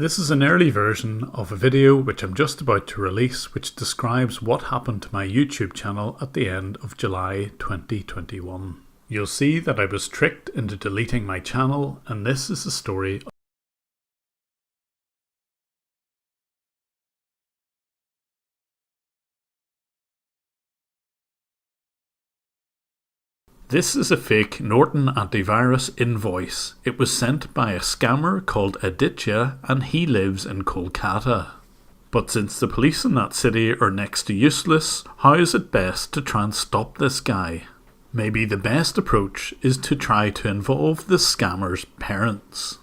This is an early version of a video which I'm just about to release, which describes what happened to my YouTube channel at the end of July 2021. You'll see that I was tricked into deleting my channel, and this is the story. This is a fake Norton antivirus invoice. It was sent by a scammer called Aditya, and he lives in Kolkata. But since the police in that city are next to useless, how is it best to try and stop this guy? Maybe the best approach is to try to involve the scammer's parents.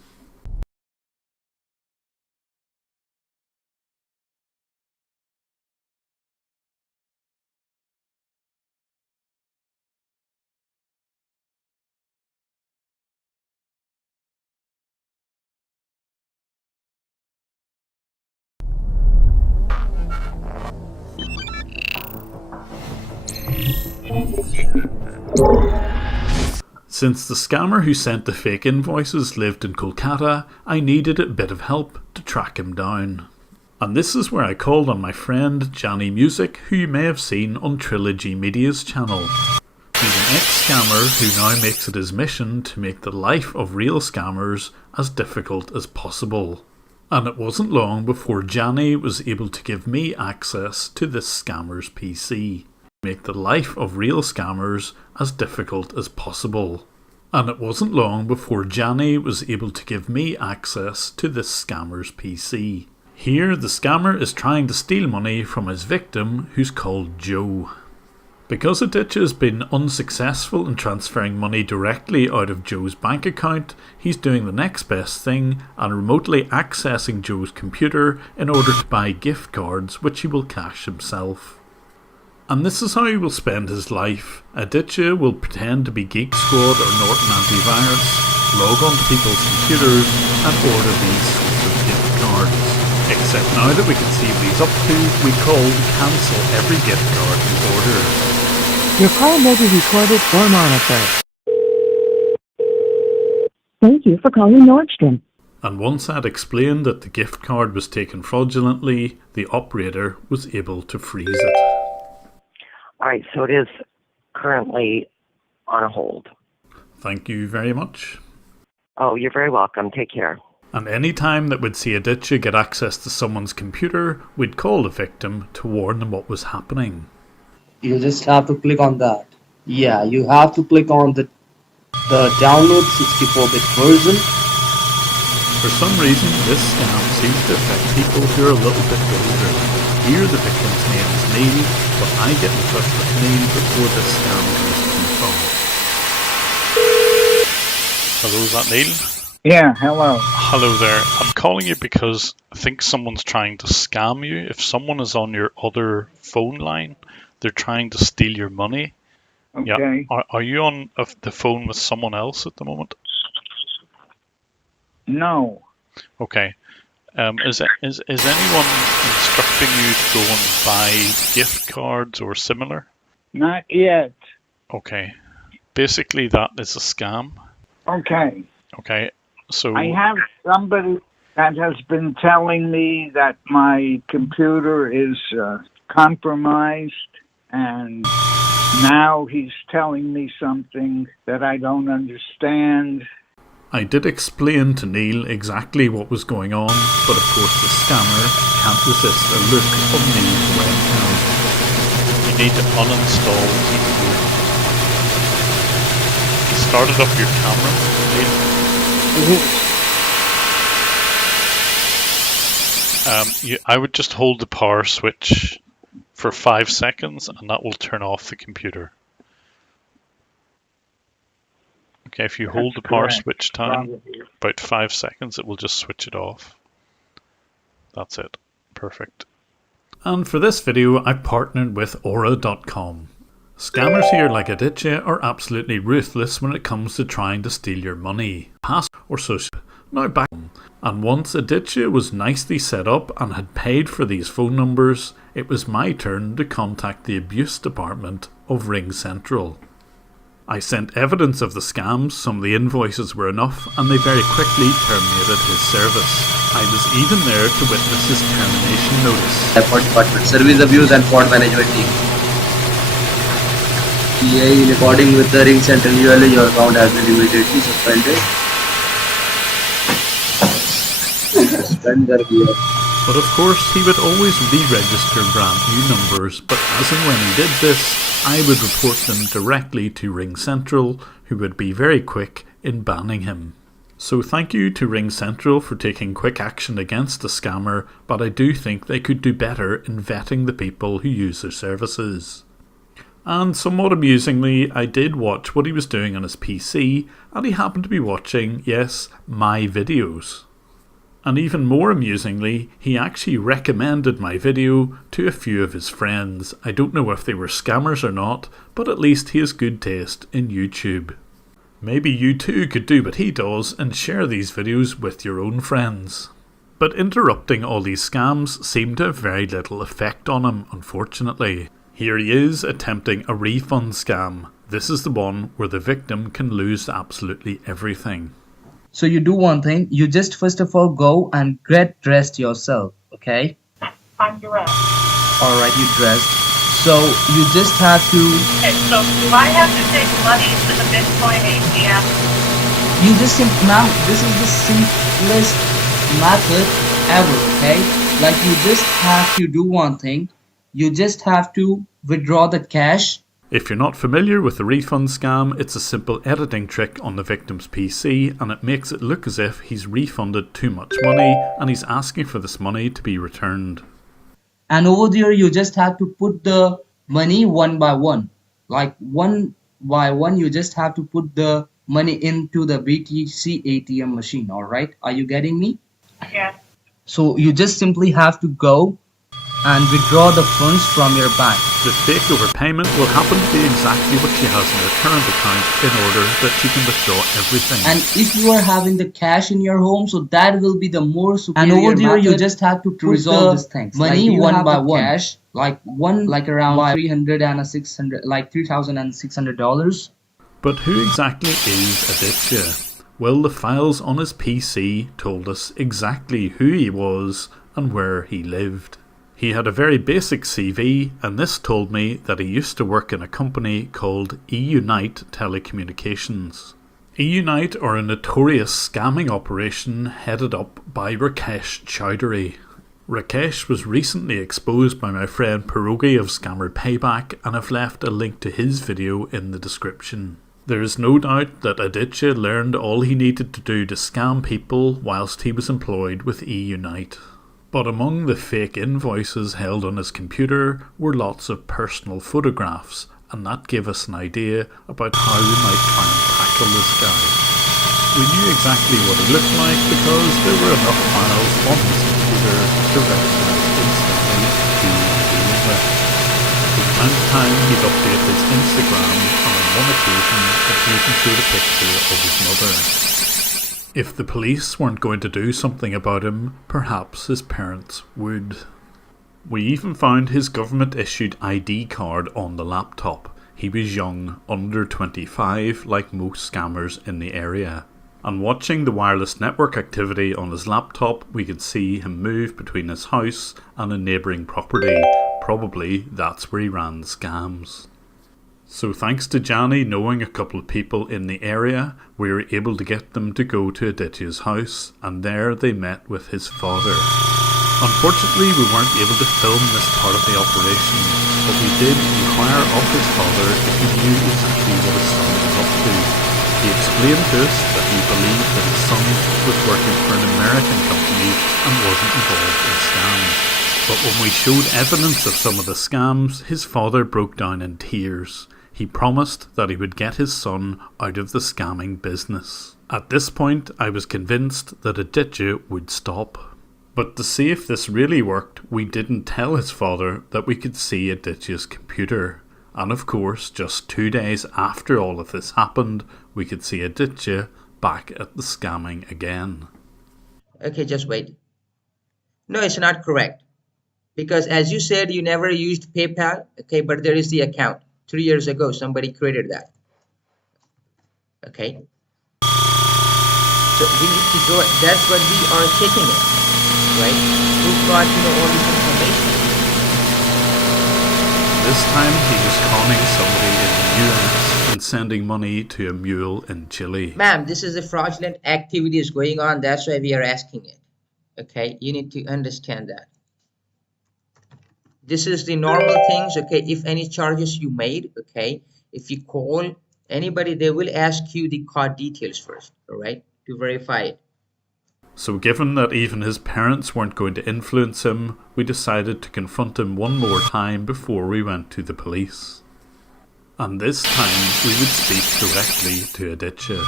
Since the scammer who sent the fake invoices lived in Kolkata, I needed a bit of help to track him down. And this is where I called on my friend Johnny Music, who you may have seen on Trilogy Media's channel. He's an ex-scammer who now makes it his mission to make the life of real scammers as difficult as possible. And it wasn't long before Johnny was able to give me access to this scammer's PC. Make the life of real scammers as difficult as possible. And it wasn't long before Johnny was able to give me access to this scammer's PC. Here the scammer is trying to steal money from his victim, who's called Joe. Because Aditya has been unsuccessful in transferring money directly out of Joe's bank account, he's doing the next best thing and remotely accessing Joe's computer in order to buy gift cards which he will cash himself. And this is how he will spend his life. Aditya will pretend to be Geek Squad or Norton Antivirus, log on to people's computers and order these sorts of gift cards. Except now that we can see what he's up to, we call to cancel every gift card he orders. Your call may be recorded or monitored. Thank you for calling Nordstrom. And once I'd explained that the gift card was taken fraudulently, the operator was able to freeze it. All right, so it is currently on a hold. Thank you very much. Oh, you're very welcome. Take care. And any time that we'd see Aditya get access to someone's computer, we'd call the victim to warn them what was happening. You just have to click on that. Yeah, you have to click on the download 64-bit version. For some reason, this scam seems to affect people who are a little bit older. Here the victim's name is Neil, but I get in touch with Neil before this scam goes too far. Hello, is that Neil? Yeah, hello. Hello there. I'm calling you because I think someone's trying to scam you. If someone is on your other phone line, they're trying to steal your money. Okay. Yeah. Are you on the phone with someone else at the moment? No. Okay. Is anyone instructing you to go and buy gift cards or similar? Not yet. Okay. Basically, that is a scam. Okay. Okay. So I have somebody that has been telling me that my computer is compromised, and now he's telling me something that I don't understand. I did explain to Neil exactly what was going on, but of course the scammer can't resist a look of Neil's webcam. You need to uninstall Keepsake. You started up your camera, Neil. I would just hold the power switch for 5 seconds and that will turn off the computer. Okay, if you hold the power switch time, about 5 seconds, it will just switch it off. That's it. Perfect. And for this video, I partnered with Aura.com. Scammers here like Aditya are absolutely ruthless when it comes to trying to steal your money, pass or social. Now back. And once Aditya was nicely set up and had paid for these phone numbers, it was my turn to contact the abuse department of Ring Central. I sent evidence of the scams, some of the invoices were enough, and they very quickly terminated his service. I was even there to witness his termination notice. Airport Department, Service Abuse and Fraud Management Team. In according with the Ring Central ULA, your account has been immediately suspended. But of course, he would always re-register brand new numbers, but as and when he did this, I would report them directly to Ring Central, who would be very quick in banning him. So thank you to Ring Central for taking quick action against the scammer, but I do think they could do better in vetting the people who use their services. And somewhat amusingly, I did watch what he was doing on his PC, and he happened to be watching, yes, my videos. And even more amusingly, he actually recommended my video to a few of his friends. I don't know if they were scammers or not, but at least he has good taste in YouTube. Maybe you too could do what he does and share these videos with your own friends. But interrupting all these scams seemed to have very little effect on him, unfortunately. Here he is attempting a refund scam. This is the one where the victim can lose absolutely everything. So you do one thing, you just first of all go and get dressed yourself, okay? I'm dressed. Alright, you dressed. So you just have to... Okay, so do I have to take money to the Bitcoin ATM? You just ma'am, this is the simplest method ever, okay? Like you just have to do one thing, you just have to withdraw the cash. If you're not familiar with the refund scam, it's a simple editing trick on the victim's PC and it makes it look as if he's refunded too much money and he's asking for this money to be returned. And over there you just have to put the money one by one. Like one by one you just have to put the money into the BTC ATM machine, alright? Are you getting me? Yes. So you just simply have to go and withdraw the funds from your bank. The fake overpayment will happen to be exactly what she has in her current account in order that she can withdraw everything. And if you are having the cash in your home, so that will be the more superior. And over there you just have to resolve these things. Money like one by one. Cash, like around 300 and 600, like $3,600. But who exactly is Aditya? Well, the files on his PC told us exactly who he was and where he lived. He had a very basic CV, and this told me that he used to work in a company called eUnite Telecommunications. eUnite are a notorious scamming operation headed up by Rakesh Chowdhury. Rakesh was recently exposed by my friend Pierogi of Scammer Payback, and I've left a link to his video in the description. There is no doubt that Aditya learned all he needed to do to scam people whilst he was employed with eUnite. But among the fake invoices held on his computer were lots of personal photographs, and that gave us an idea about how we might try and tackle this guy. We knew exactly what he looked like because there were enough files on his computer to recognize instantly who he was with. From time to time he'd update his Instagram, and on one occasion it even showed a picture of his mother. If the police weren't going to do something about him, perhaps his parents would. We even found his government-issued ID card on the laptop. He was young, under 25, like most scammers in the area. And watching the wireless network activity on his laptop, we could see him move between his house and a neighbouring property. Probably that's where he ran the scams. So thanks to Johnny knowing a couple of people in the area, we were able to get them to go to Aditya's house, and there they met with his father. Unfortunately, we weren't able to film this part of the operation, but we did inquire of his father if he knew exactly what his son was up to. He explained to us that he believed that his son was working for an American company and wasn't involved in scams. But when we showed evidence of some of the scams, his father broke down in tears. He promised that he would get his son out of the scamming business. At this point, I was convinced that Aditya would stop. But to see if this really worked, we didn't tell his father that we could see Aditya's computer. And of course, just 2 days after all of this happened, we could see Aditya back at the scamming again. Okay, just wait. No, it's not correct. Because as you said, you never used PayPal, okay, but there is the account. 3 years ago, somebody created that. Okay, so we need to go, that's what we are checking it, right? Who got all this information? This time he was conning somebody in the US and sending money to a mule in Chile. Ma'am, this is a fraudulent activity is going on, that's why we are asking it. Okay, you need to understand that. This is the normal things, okay? If any charges you made, okay, if you call anybody, they will ask you the card details first, all right, to verify it. So given that even his parents weren't going to influence him, we decided to confront him one more time before we went to the police. And this time we would speak directly to Aditya.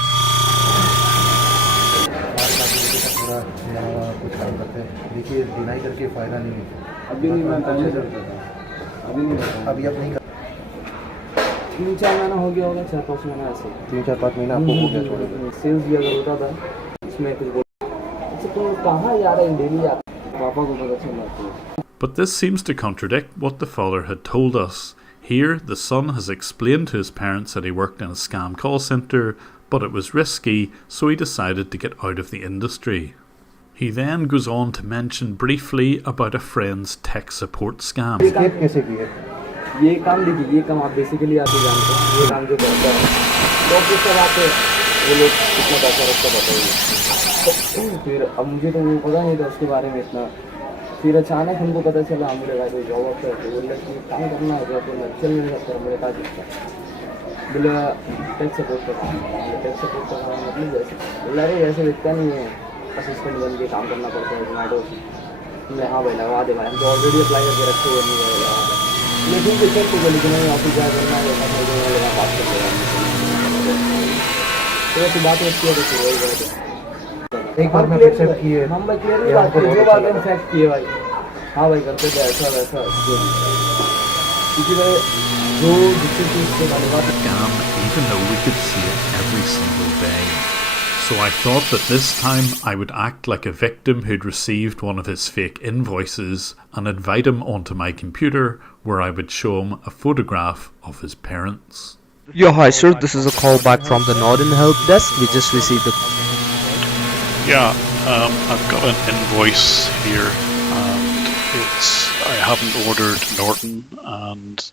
अभी नहीं मैं पहले करता था अभी नहीं करता अभी अब नहीं कर 3-4 महीना हो गया होगा 4-5 महीना ऐसे 3-4-5 महीना आपको हो गया छोड़ सेल्स भी अगर होता था इसमें कुछ बोल अच्छा तो कहाँ जा रहे हैं डेली आप पापा को पता चला. But this seems to contradict what the father had told us. Here the son has explained to his parents that he worked in a scam call centre, but it was risky, so he decided to get out of the industry. He then goes on to mention briefly about a friend's tech support scam. ये काम देखिए ये काम आप basically आप ही जानते हैं ये काम जो करता है तो ऑफिस सब आते हैं वो लोग कितना पैसा रखता बताइए फिर अब मुझे तो वो पता नहीं था उसके बारे में इतना फिर अचानक हमको पता चला हम मेरे भाई को जॉब ऑफर है बोल रहे कि काम करना होगा तो मैं चल नहीं सकता मेरे पास इसका बोला टेक सपोर्ट का काम मतलब जैसे बोला अरे ऐसे दिखता नहीं है असिस्टेंट बन के काम करना पड़ता है जोमेटो मैं हाँ भाई लगा दे भाई हम तो ऑलरेडी अप्लाई करके रखे हुए नहीं है लगा दे लेकिन किसी को बोली कि नहीं ऑफिस जाया करना है लगा बात कर लेगा तो ऐसी बात होती है तो फिर वही बात एक बार में एक्सेप्ट किए हम भाई क्लियरली बात किए जो बात हम एक्सेप्ट किए भाई हाँ भाई करते थे ऐसा वैसा जो क्योंकि भाई जो जिससे चीज़ के बारे में Scam, even though we could see it every single day. So I thought that this time I would act like a victim who'd received one of his fake invoices and invite him onto my computer where I would show him a photograph of his parents. Yeah, hi sir, this is a call back from the Norton Help Desk. We just received a... Yeah, I've got an invoice here and I haven't ordered Norton and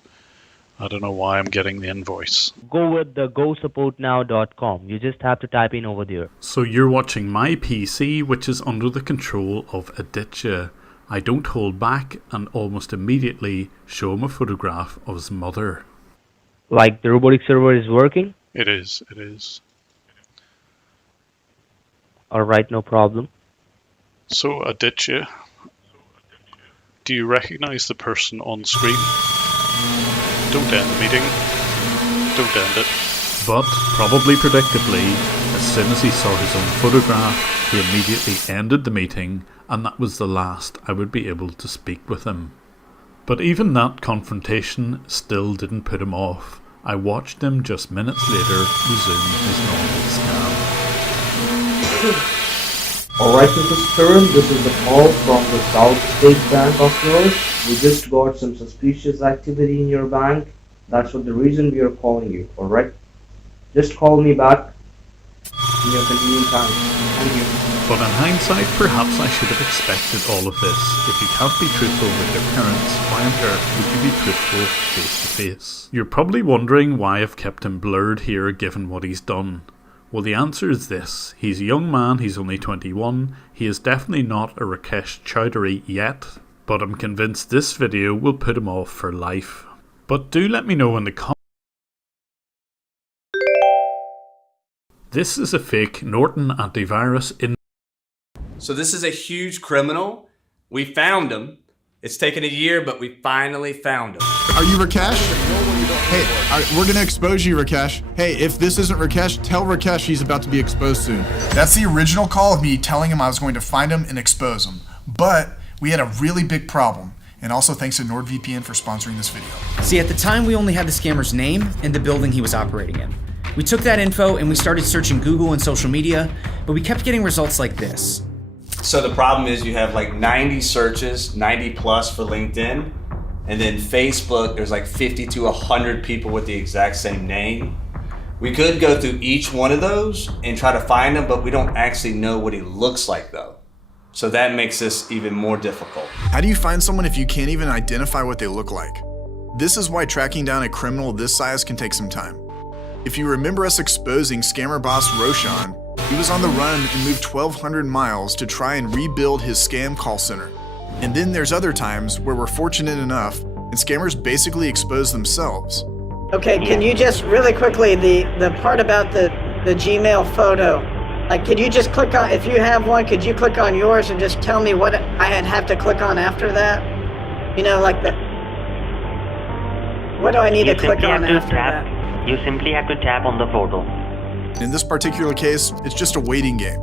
I don't know why I'm getting the invoice. Go with the gosupportnow.com. You just have to type in over there. So you're watching my PC, which is under the control of Aditya. I don't hold back and almost immediately show him a photograph of his mother. Like the robotic server is working? It is, it is. Alright, no problem. So Aditya, do you recognize the person on screen? Don't end the meeting. Don't end it. But, probably predictably, as soon as he saw his own photograph, he immediately ended the meeting, and that was the last I would be able to speak with him. But even that confrontation still didn't put him off. I watched him just minutes later resume his normal scam. Alright, Mr. Stern, this is the call from the South State Bank of yours. We just got some suspicious activity in your bank. That's what the reason we are calling you, alright? Just call me back in your convenient time. Thank you. But in hindsight, perhaps I should have expected all of this. If you can't be truthful with your parents, why on earth would you be truthful face to face? You're probably wondering why I've kept him blurred here given what he's done. Well, the answer is this. He's a young man, he's only 21. He is definitely not a Rakesh Chowdhury yet, but I'm convinced this video will put him off for life. But do let me know in the comments. This is a fake Norton antivirus in. So this is a huge criminal. We found him. It's taken a year, but we finally found him. Are you Rakesh? Hey, we're going to expose you, Rakesh. Hey, if this isn't Rakesh, tell Rakesh he's about to be exposed soon. That's the original call of me telling him I was going to find him and expose him. But we had a really big problem. And also thanks to NordVPN for sponsoring this video. See, at the time, we only had the scammer's name and the building he was operating in. We took that info and we started searching Google and social media, but we kept getting results like this. So the problem is you have like 90 searches, 90 plus for LinkedIn, and then Facebook, there's like 50 to 100 people with the exact same name. We could go through each one of those and try to find him, but we don't actually know what he looks like though. So that makes this even more difficult. How do you find someone if you can't even identify what they look like? This is why tracking down a criminal this size can take some time. If you remember us exposing scammer boss Roshan, he was on the run and moved 1,200 miles to try and rebuild his scam call center. And then there's other times where we're fortunate enough and scammers basically expose themselves. Okay, can you just really quickly, the part about the Gmail photo, like could you just click on, if you have one, could you click on yours and just tell me what I'd have to click on after that? You know, like the, what do I need to click on after that? You simply have to tap on the photo. In this particular case, it's just a waiting game.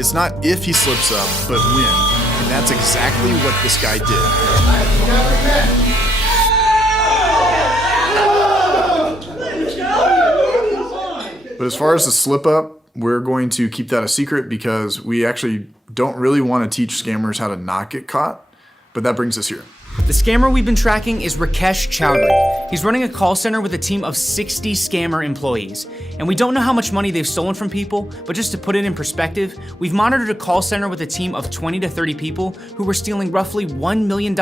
It's not if he slips up, but when. And that's exactly what this guy did. But as far as the slip up, we're going to keep that a secret because we actually don't really want to teach scammers how to not get caught. But that brings us here. The scammer we've been tracking is Rakesh Chowdhury. He's running a call center with a team of 60 scammer employees. And we don't know how much money they've stolen from people, but just to put it in perspective, we've monitored a call center with a team of 20 to 30 people who were stealing roughly $1 million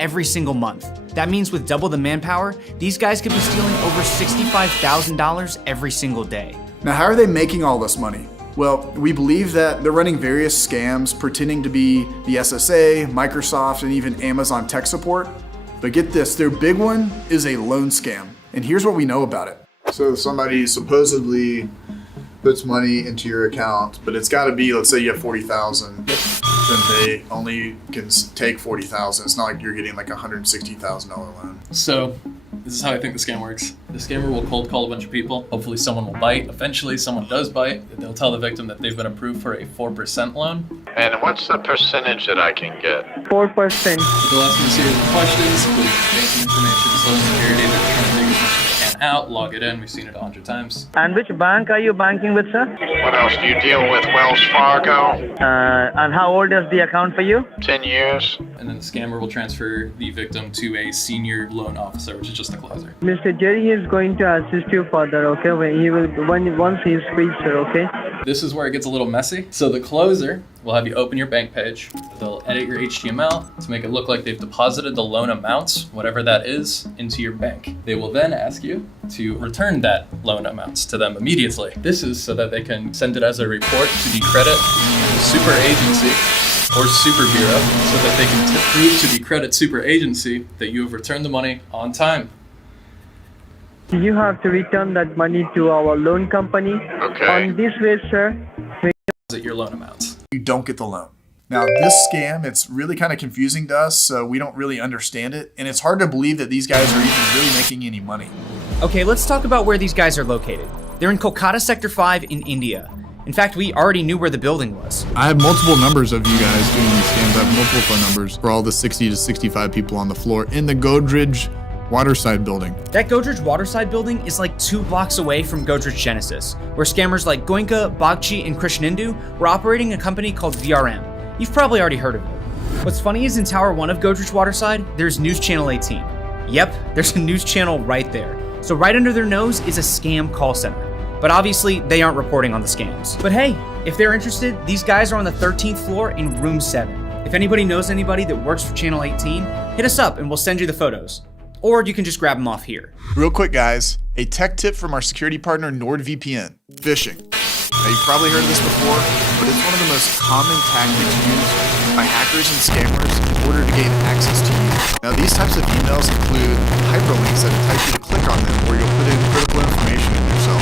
every single month. That means with double the manpower, these guys could be stealing over $65,000 every single day. Now, how are they making all this money? Well, we believe that they're running various scams pretending to be the SSA, Microsoft, and even Amazon tech support. But get this, their big one is a loan scam. And here's what we know about it. So somebody supposedly puts money into your account, but it's got to be, let's say you have 40,000, then they only can take 40,000. It's not like you're getting like a $160,000 loan. So this is how I think the scam works. The scammer will cold call a bunch of people. Hopefully someone will bite. Eventually someone does bite. They'll tell the victim that they've been approved for a 4% loan. And what's the percentage that I can get? 4%. They'll ask you a series of questions, including banking information, social security. They're trying to take as much as they can out, log it in. We've seen it 100 times. And which bank are you banking with, sir? What else? Do you deal with Wells Fargo? And how old is the account for you? 10 years. And then the scammer will transfer the victim to a senior loan officer, which is just a closer. Mr. Jerry is going to assist you further, okay? Once he is free, sir, okay? This is where it gets a little messy. So the closer will have you open your bank page. They'll edit your HTML to make it look like they've deposited the loan amount, whatever that is, into your bank. They will then ask you to return that loan amount to them immediately. This is so that they can send it as a report to the credit super agency or super bureau so that they can prove to the credit super agency that you have returned the money on time. You have to return that money to our loan company. Okay. On this way, sir. Is it your loan amount? You don't get the loan. Now, this scam, it's really kind of confusing to us, so we don't really understand it. And it's hard to believe that these guys are even really making any money. Okay, let's talk about where these guys are located. They're in Kolkata Sector 5 in India. In fact, we already knew where the building was. I have multiple numbers of you guys doing these scams. I have multiple phone numbers for all the 60 to 65 people on the floor in the Godrej Waterside building. That Godrej Waterside building is like 2 blocks away from Godrej Genesis, where scammers like Goenka, Bagchi, and Krishnendu were operating a company called VRM. You've probably already heard of it. What's funny is in Tower 1 of Godrej Waterside, there's News Channel 18. Yep, there's a news channel right there. So right under their nose is a scam call center. But obviously, they aren't reporting on the scams. But hey, if they're interested, these guys are on the 13th floor in room 7. If anybody knows anybody that works for Channel 18, hit us up and we'll send you the photos. Or you can just grab them off here. Real quick, guys, a tech tip from our security partner, NordVPN. Phishing. Now, you've probably heard of this before, but it's one of the most common tactics used by hackers and scammers in order to gain access to you. Now, these types of emails include hyperlinks that entice you to click on them, where you'll put in critical information in yourself.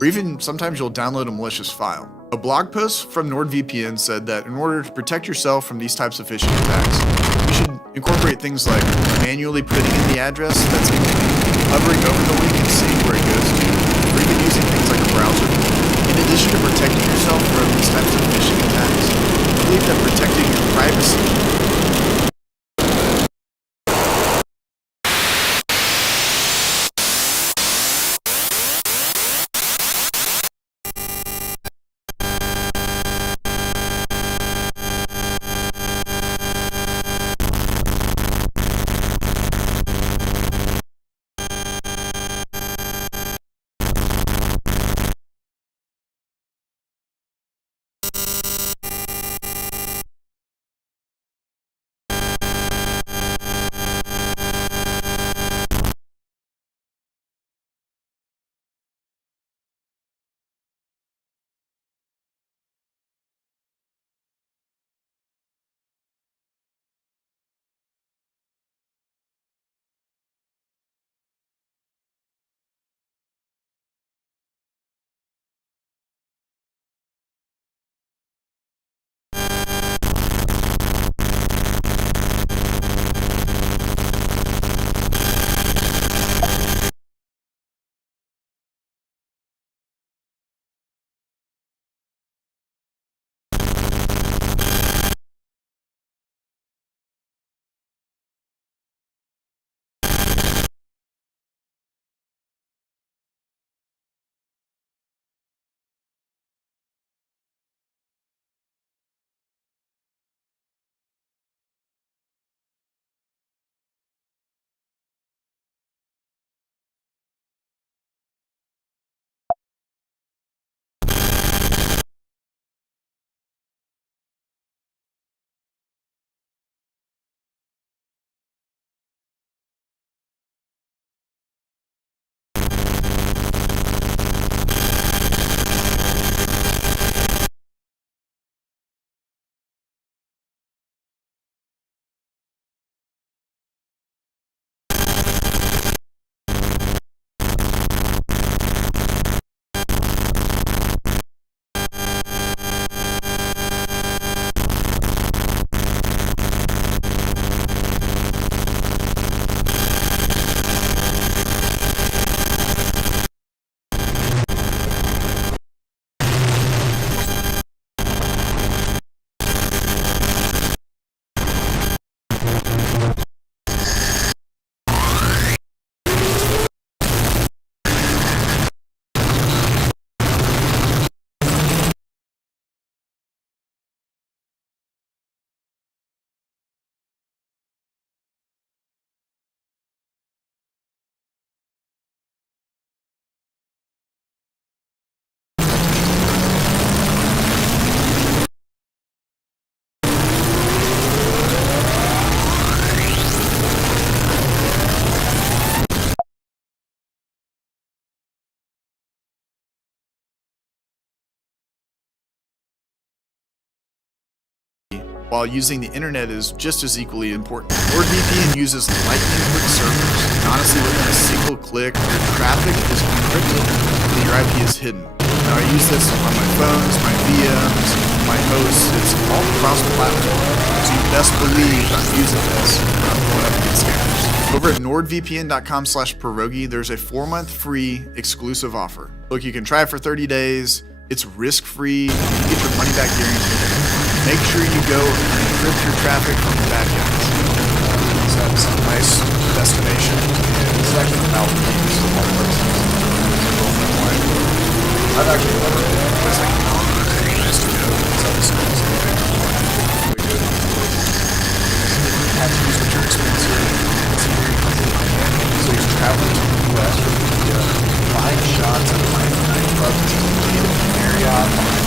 or even sometimes you'll download a malicious file. A blog post from NordVPN said that in order to protect yourself from these types of phishing attacks, you should incorporate things like manually putting in the address that's incoming, hovering over the link and seeing where it goes to, or even using things like a browser. In addition to protecting yourself from these types of phishing attacks, I believe that protecting your privacy while using the internet is just as equally important. NordVPN uses lightning quick servers, and honestly within a single click, your traffic is encrypted and your IP is hidden. Now I use this on my phones, my VMs, my hosts, it's all cross-platform, so you best believe I'm using this when I'm going up against scammers. Over at nordvpn.com/pierogi, there's a 4-month free exclusive offer. Look, you can try it for 30 days, it's risk-free, you get your money-back guarantee. Make sure you go and encrypt your traffic from the bad guys. So that's a nice destination. And second, Maldives is one person. Girlfriend, wife. I've actually never been to a place like Maldives. It's nice to go. It's obviously really good. You have to use what your expense is. It's very comfortable. So he's traveling to the U.S. from India, buying shots at a nightclub to Marriott.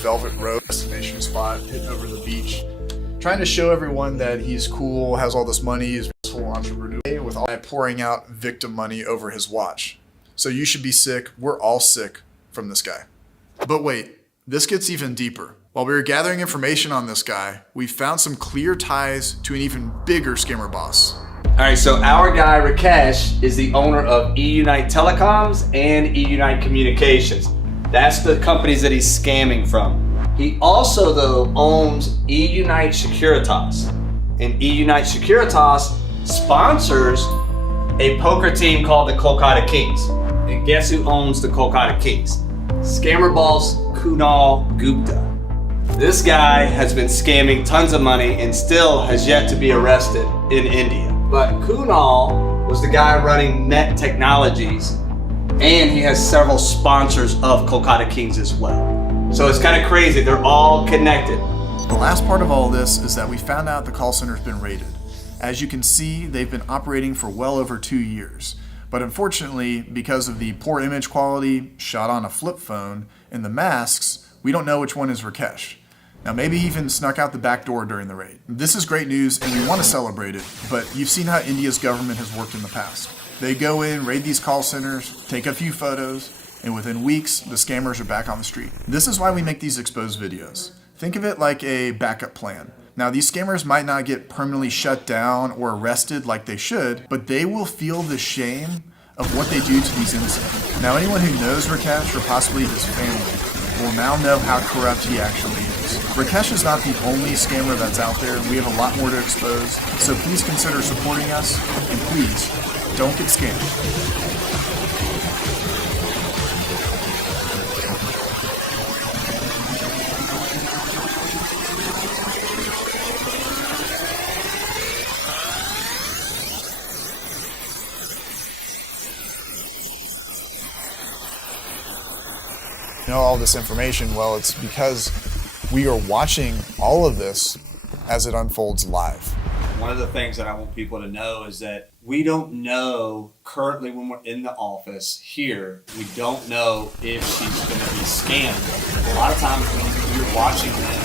Velvet Road destination spot, hitting over the beach, trying to show everyone that he's cool, has all this money, is a full entrepreneur, with all that pouring out victim money over his watch. So you should be sick. We're all sick from this guy. But wait, this gets even deeper. While we were gathering information on this guy, we found some clear ties to an even bigger scammer boss. All right, so our guy Rakesh is the owner of eUnite Telecoms and eUnite Communications. That's the companies that he's scamming from. He also, though, owns eUnite Securitas. And eUnite Securitas sponsors a poker team called the Kolkata Kings. And guess who owns the Kolkata Kings? Scammer boss Kunal Gupta. This guy has been scamming tons of money and still has yet to be arrested in India. But Kunal was the guy running Net Technologies, and he has several sponsors of Kolkata Kings as well. So it's kind of crazy, they're all connected. The last part of all this is that we found out the call center's been raided. As you can see, they've been operating for well over 2 years. But unfortunately, because of the poor image quality, shot on a flip phone, and the masks, we don't know which one is Rakesh. Now maybe he even snuck out the back door during the raid. This is great news and we want to celebrate it, but you've seen how India's government has worked in the past. They go in, raid these call centers, take a few photos, and within weeks, the scammers are back on the street. This is why we make these exposed videos. Think of it like a backup plan. Now, these scammers might not get permanently shut down or arrested like they should, but they will feel the shame of what they do to these innocent people. Now, anyone who knows Rakesh or possibly his family will now know how corrupt he actually is. Rakesh is not the only scammer that's out there. We have a lot more to expose, so please consider supporting us, and please, don't get scammed. Know all this information? Well, it's because we are watching all of this as it unfolds live. One of the things that I want people to know is that we don't know currently when we're in the office here, we don't know if she's going to be scammed. A lot of times when you're watching them,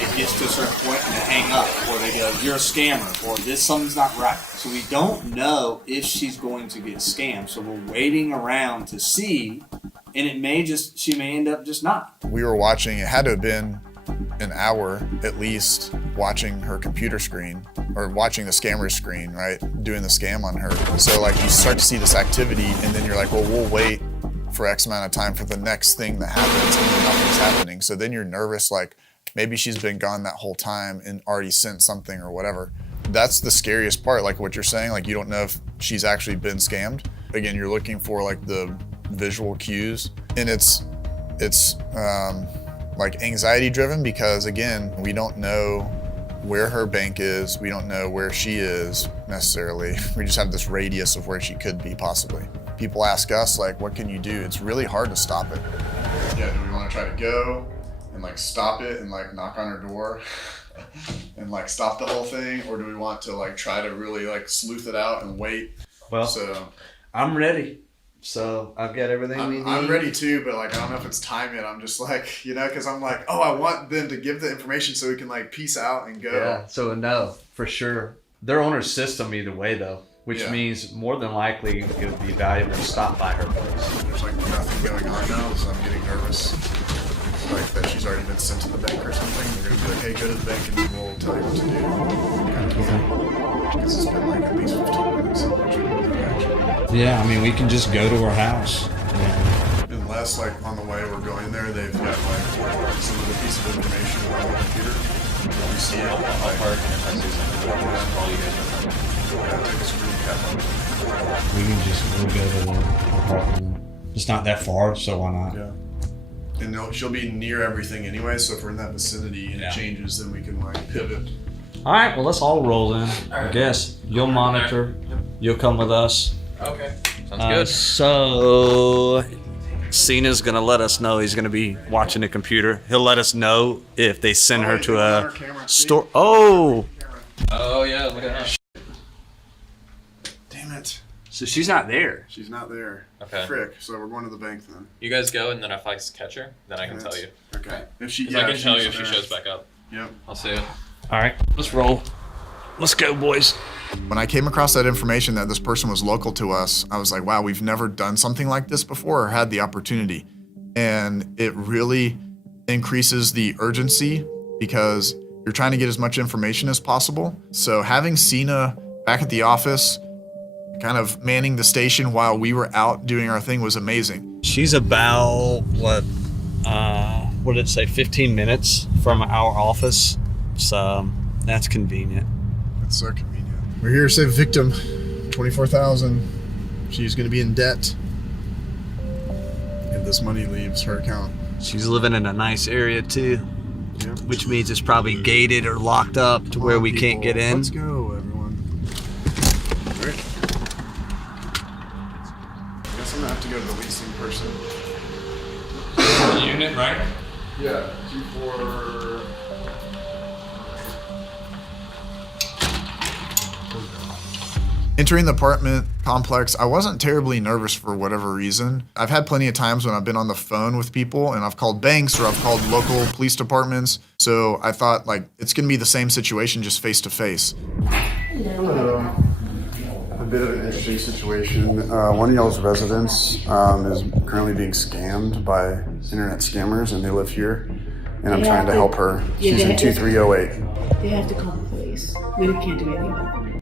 it gets to a certain point and they hang up, or they go, "You're a scammer," or "This something's not right." So we don't know if she's going to get scammed. So we're waiting around to see, and she may end up just not. We were watching, it had to have been an hour at least, watching her computer screen, or watching the scammer's screen, right? Doing the scam on her. So like you start to see this activity and then you're like, well, we'll wait for X amount of time for the next thing that happens, and then nothing's happening. So then you're nervous, like maybe she's been gone that whole time and already sent something or whatever. That's the scariest part, like what you're saying, like you don't know if she's actually been scammed. Again, you're looking for like the visual cues, and it's like anxiety driven because again, we don't know where her bank is, we don't know where she is necessarily. We just have this radius of where she could be possibly. People ask us like, what can you do? It's really hard to stop it. Yeah, do we want to try to go and like stop it and like knock on her door and like stop the whole thing, or do we want to like try to really like sleuth it out and wait? Well, so I'm ready. So I've got everything we need. I'm ready too, but like I don't know if it's time yet. I'm just like, you know, because I'm like, oh, I want them to give the information so we can like peace out and go. Yeah, so no, for sure. They're on her system either way though, which means more than likely it would be valuable to stop by her place. There's like nothing going on now, so I'm getting nervous. Like that she's already been sent to the bank or something. We're gonna be like, hey, go to the bank and we'll tell you what to do. Kind of because it's been like at least 15 minutes. Yeah, I mean, we can just go to her house. Yeah. Unless, like, on the way we're going there, they've got, like, some of the piece of information on the computer. We see it. I'll park and if I see something, take a screen cap. We can just go to the apartment. It's not that far, so why not? Yeah. And she'll be near everything anyway, so if we're in that vicinity and it changes, then we can like pivot. All right, well, let's all roll in, I guess. You'll monitor. You'll come with us. Okay. Sounds good. So Cena's gonna let us know he's gonna be watching the computer. He'll let us know if they send her to a store. Oh! Oh, yeah, look at that. Damn it. So she's not there. She's not there. Okay. Frick. So we're going to the bank then. You guys go, and then if I catch her, then I can tell you. Okay. If she, 'Cause yeah, I can tell you if she's she there. shows back up. Yep. I'll see it. All right, let's roll. Let's go, boys. When I came across that information that this person was local to us, I was like, wow, we've never done something like this before or had the opportunity. And it really increases the urgency because you're trying to get as much information as possible. So having Cena back at the office, kind of manning the station while we were out doing our thing was amazing. She's about, what did it say, 15 minutes from our office. So that's convenient. That's so convenient. We're here to save a victim, 24,000. She's gonna be in debt if this money leaves her account. She's living in a nice area too, which means it's probably gated or locked up to where we can't get in. Let's go, everyone. All right. I guess I'm gonna have to go to the leasing person. Unit, right? Yeah, 2-4. Entering the apartment complex, I wasn't terribly nervous for whatever reason. I've had plenty of times when I've been on the phone with people and I've called banks or I've called local police departments. So I thought like it's gonna be the same situation, just face to face. Hello. A bit of an interesting situation. One of y'all's residents is currently being scammed by internet scammers and they live here. And I'm trying to help her. She's in 2308. They have to call the police. We can't do anything about it.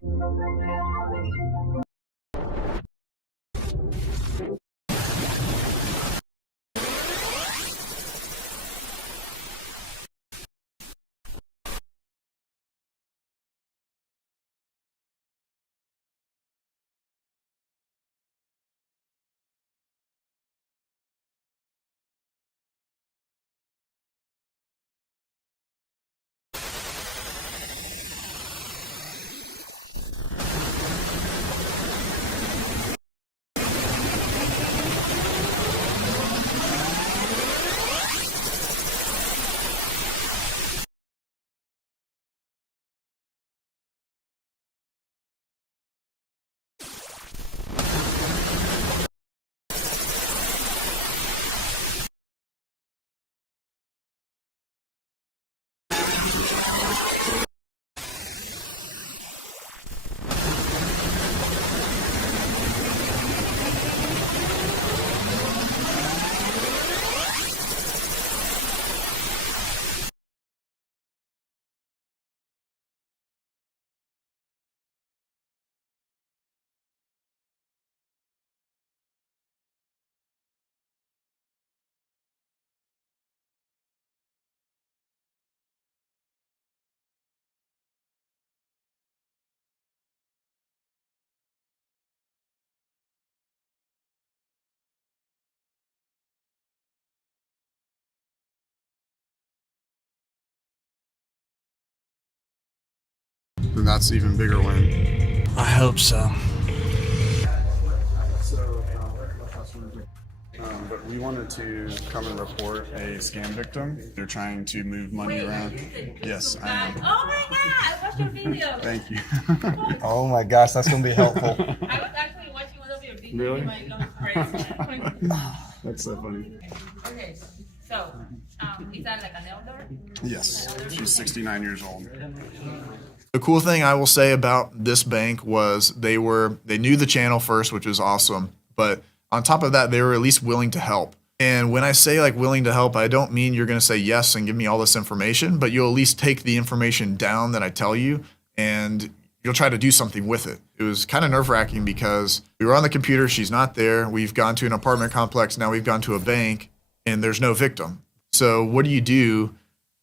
Then that's an even bigger win. I hope so. But we wanted to come and report a scam victim. They're trying to move money around. Yes, I am. Oh my god, I watched your video. Thank you. Oh my gosh, that's going to be helpful. I was actually watching one of your videos. Really? In my little friends. That's so funny. Okay, so is that like an elder? Yes, she's 69 years old. The cool thing I will say about this bank was they knew the channel first, which was awesome. But on top of that, they were at least willing to help. And when I say like willing to help, I don't mean you're going to say yes and give me all this information, but you'll at least take the information down that I tell you and you'll try to do something with it. It was kind of nerve-wracking because we were on the computer, she's not there. We've gone to an apartment complex, now we've gone to a bank, and there's no victim. So what do?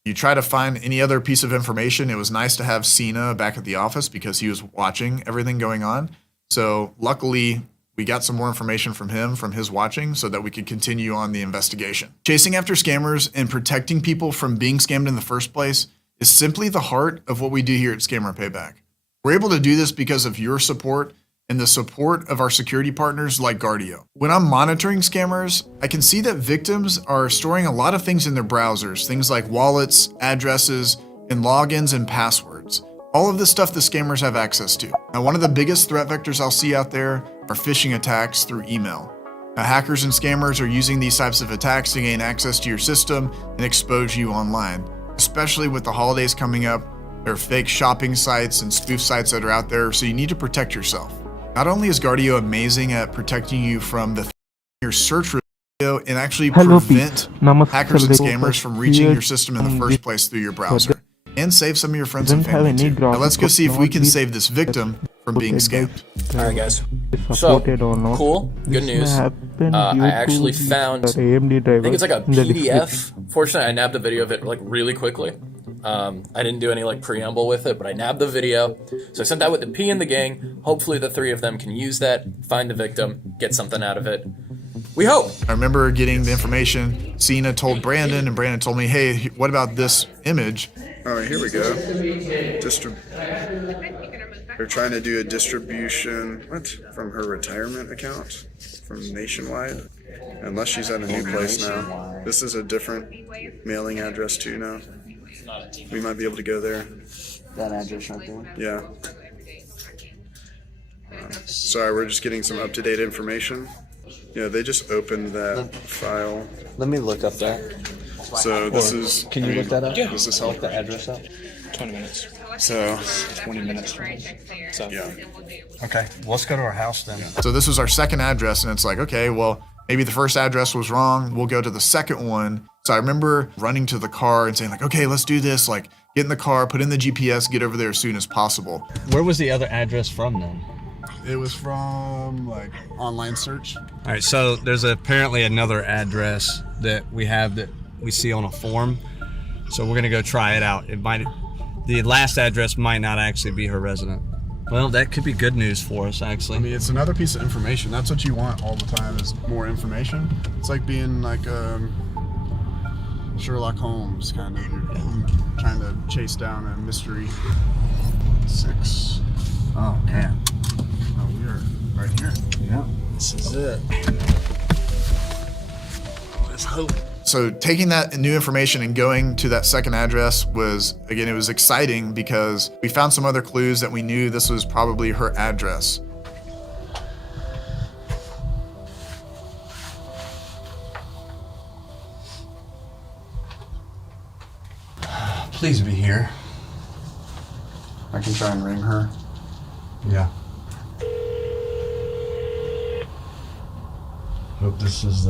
You try to find any other piece of information. It was nice to have Cena back at the office because he was watching everything going on. So luckily, we got some more information from him, from his watching, so that we could continue on the investigation. Chasing after scammers and protecting people from being scammed in the first place is simply the heart of what we do here at Scammer Payback. We're able to do this because of your support and the support of our security partners like Guardio. When I'm monitoring scammers, I can see that victims are storing a lot of things in their browsers, things like wallets, addresses, and logins and passwords. All of this stuff the scammers have access to. Now, one of the biggest threat vectors I'll see out there are phishing attacks through email. Now, hackers and scammers are using these types of attacks to gain access to your system and expose you online. Especially with the holidays coming up, there are fake shopping sites and spoof sites that are out there, so you need to protect yourself. Not only is Guardio amazing at protecting you from your search video and actually prevent hackers and scammers from reaching your system in the first place through your browser, and save some of your friends and family too. Now let's go see if we can save this victim from being scammed. Alright guys, so cool, good news. I actually found, I think it's like a PDF. Fortunately, I nabbed a video of it like really quickly. I didn't do any like preamble with it, but I nabbed the video. So I sent that with the P in the gang. Hopefully the three of them can use that, find the victim, get something out of it. We hope. I remember getting the information. Cena told Brandon, and Brandon told me, hey, what about this image? All right, here we go. They're trying to do a distribution, from her retirement account, from Nationwide. Unless she's at a new place now. This is a different mailing address too now. We might be able to go there. That address right there? Yeah. Sorry, we're just getting some up-to-date information. Yeah, they just opened that file. Let me look up that. So this is... Can you look that up? Does this help? Look the address up? 20 minutes. So... 20 minutes. So, yeah. Okay, let's go to our house then. So this was our second address, and it's like, okay, well, maybe the first address was wrong. We'll go to the second one. So I remember running to the car and saying like, okay, let's do this. Like, get in the car, put in the GPS, get over there as soon as possible. Where was the other address from then? It was from, like, online search. All right, so there's apparently another address that we have that we see on a form. So we're gonna go try it out. The last address might not actually be her resident. Well, that could be good news for us, actually. I mean, it's another piece of information. That's what you want all the time, is more information. It's like being like Sherlock Holmes, kind of. You're trying to chase down a mystery. 6. Oh, man. Oh, we're right here. Yeah. This is it. Let's hope. So taking that new information and going to that second address was, again, it was exciting because we found some other clues that we knew this was probably her address. Please be here. I can try and ring her. Yeah. Hope this has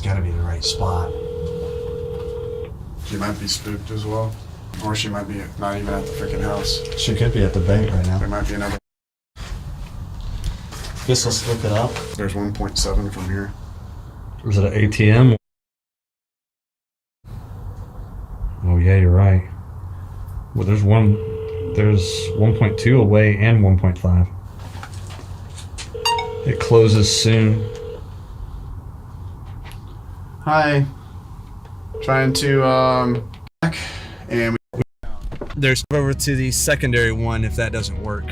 got to be the right spot. She might be spooked as well. Or she might be not even at the freaking house. She could be at the bank right now. There might be another. Guess let's look it up. There's 1.7 from here. Was it an ATM? Oh yeah, you're right. Well, there's 1.2 away and 1.5. It closes soon. Hi. Trying to back, and there's over to the secondary one if that doesn't work.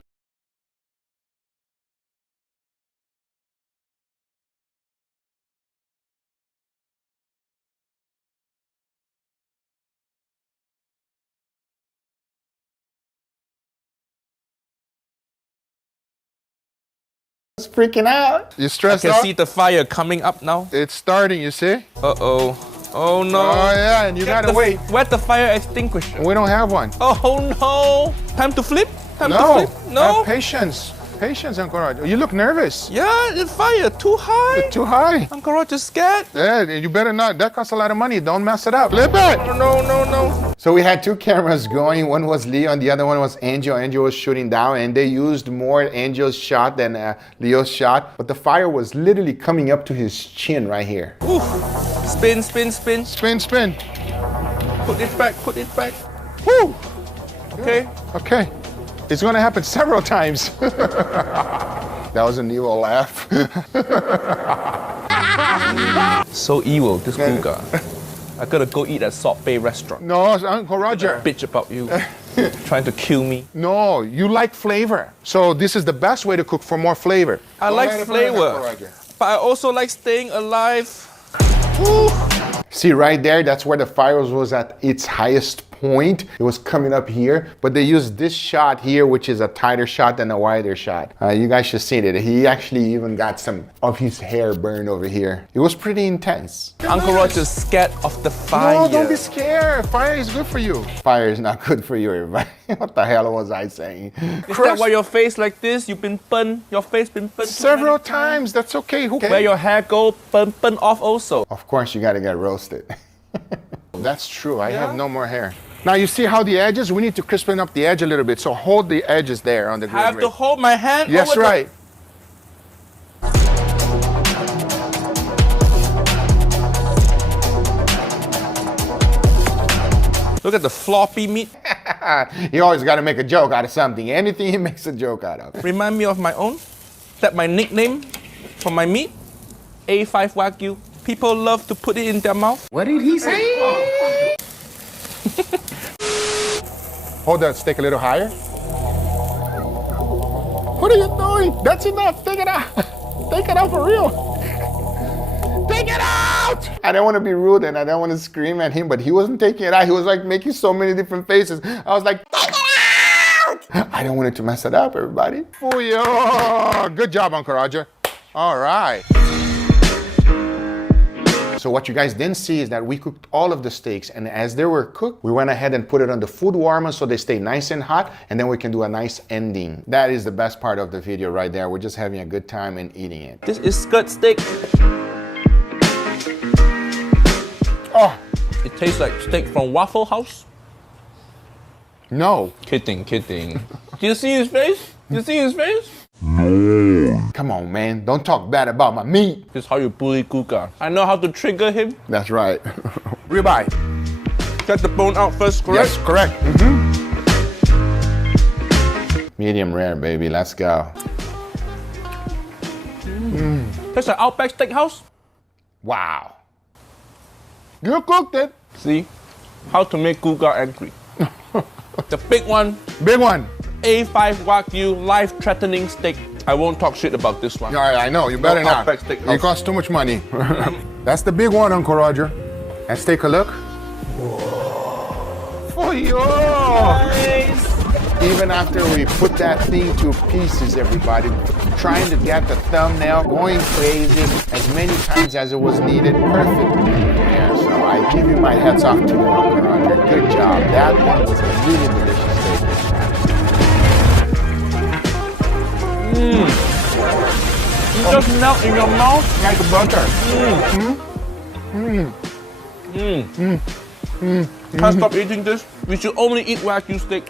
Freaking out. You stressed out? I can see the fire coming up now. It's starting, you see? Uh-oh. Oh no. Oh yeah, and you gotta wait. Where's the fire extinguisher? We don't have one. Oh no. Time to flip? Time to flip? No. Have patience. Patience, Uncle Roger. You look nervous. Yeah, the fire too high. It's too high. Uncle Roger's scared. Yeah, you better not. That costs a lot of money. Don't mess it up. Flip it. No. So we had 2 cameras going. One was Leo and the other one was Angel. Angel was shooting down, and they used more Angel's shot than Leo's shot. But the fire was literally coming up to his chin right here. Ooh. Spin. Spin. Put it back. Woo. Okay. Okay. It's going to happen several times. That was an evil laugh. So evil, this Guga. I gotta go eat at Salt Bay restaurant. No, Uncle Roger. Bitch about you. Trying to kill me. No, you like flavor. So this is the best way to cook for more flavor. I like flavor, but I also like staying alive. Woo. See right there, that's where the fire was at its highest point. It was coming up here, but they used this shot here, which is a tighter shot than a wider shot. You guys should see it. He actually even got some of his hair burned over here. It was pretty intense. Uncle Roger's scared of the fire. No, don't be scared. Fire is good for you. Fire is not good for you, everybody. What the hell was I saying? Is that why your face like this? You've been burned. Your face been burned several times. That's okay. Where your hair go burn off also. Of course, you gotta get roasted. That's true. I have no more hair. Now you see how the edges, we need to crispen up the edge a little bit. So hold the edges there on the grill. I have to hold my hand? Yes, right. Look at the floppy meat. You always got to make a joke out of something. Anything he makes a joke out of. Remind me of my own. That my nickname for my meat, A5 Wagyu. People love to put it in their mouth. What did he say? Hold that steak a little higher. What are you doing? That's enough. Take it out. Take it out for real. Take it out! I don't want to be rude and I don't want to scream at him, but he wasn't taking it out. He was like making so many different faces. I was like, take it out! I don't want it to mess it up, everybody. Fuyo! Good job, Uncle Roger. All right. So what you guys didn't see is that we cooked all of the steaks, and as they were cooked, we went ahead and put it on the food warmer so they stay nice and hot, and then we can do a nice ending. That is the best part of the video right there. We're just having a good time and eating it. This is skirt steak. Oh! It tastes like steak from Waffle House. No. Kidding. Do you see his face? You see his face? No. Come on, man. Don't talk bad about my meat. This is how you bully Guga. I know how to trigger him. That's right. Ribeye. Get the bone out first, correct? Yes, correct. Medium rare, baby. Let's go. That's an Outback Steakhouse. Wow. You cooked it. See? How to make Guga angry. The big one. Big one. A5 Wagyu life-threatening steak. I won't talk shit about this one. Yeah, I know. You better not. It costs too much money. That's the big one, Uncle Roger. Let's take a look. For you. Nice. Even after we put that thing to pieces, everybody, trying to get the thumbnail, going crazy as many times as it was needed, perfectly there. So I give you my hats off to you, Uncle Roger. Good job. That one was a really delicious steak this time. It just melt in your mouth like butter. Can't stop eating this. We should only eat Wagyu steak,